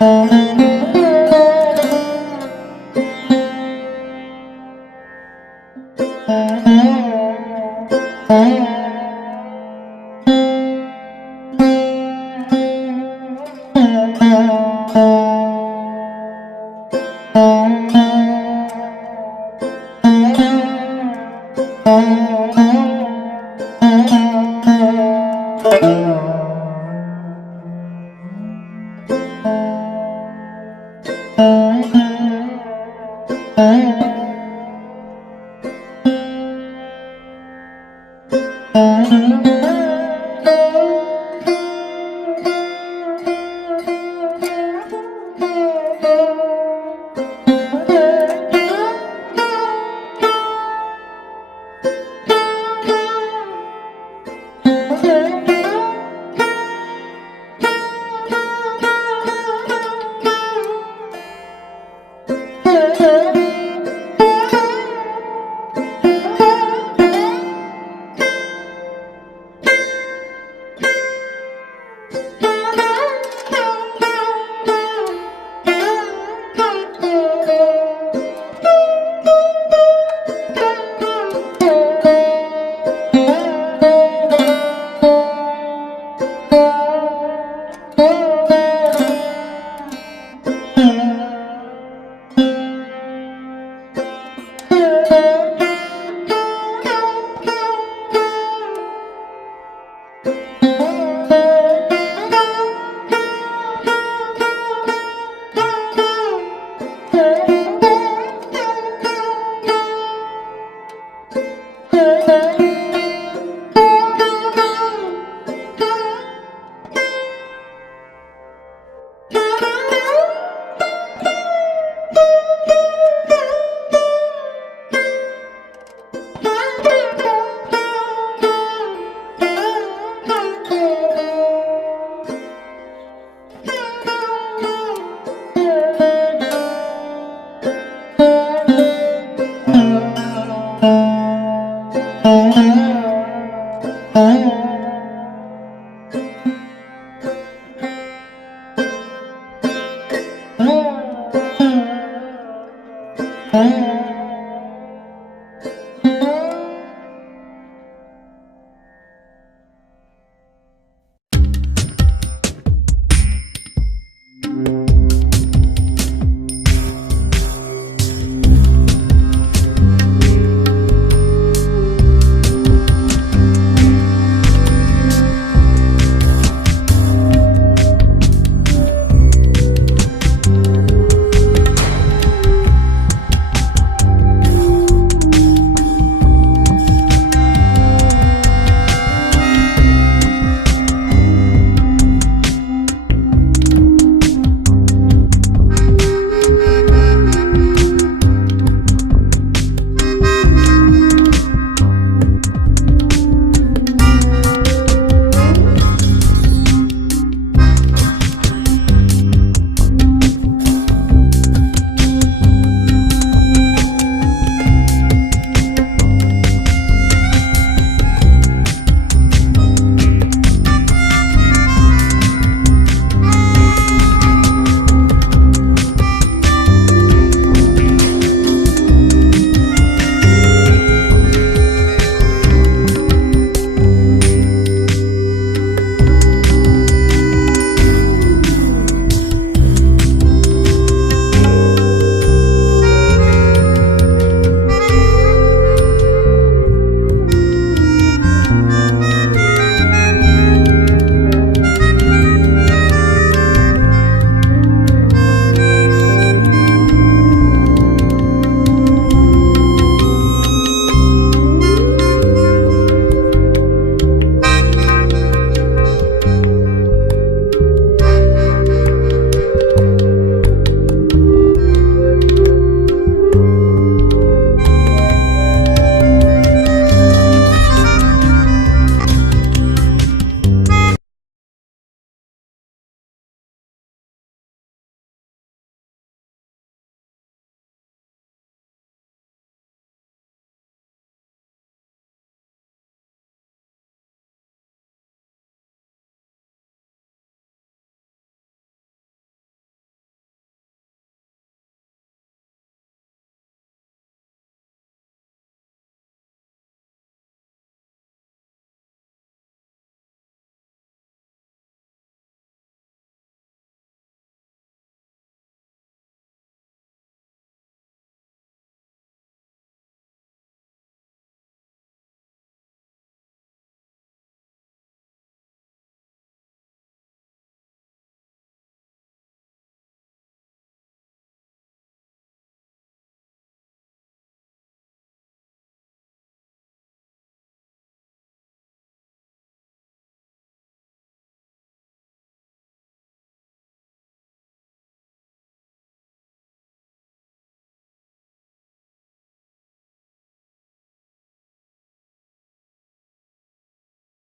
Thank you.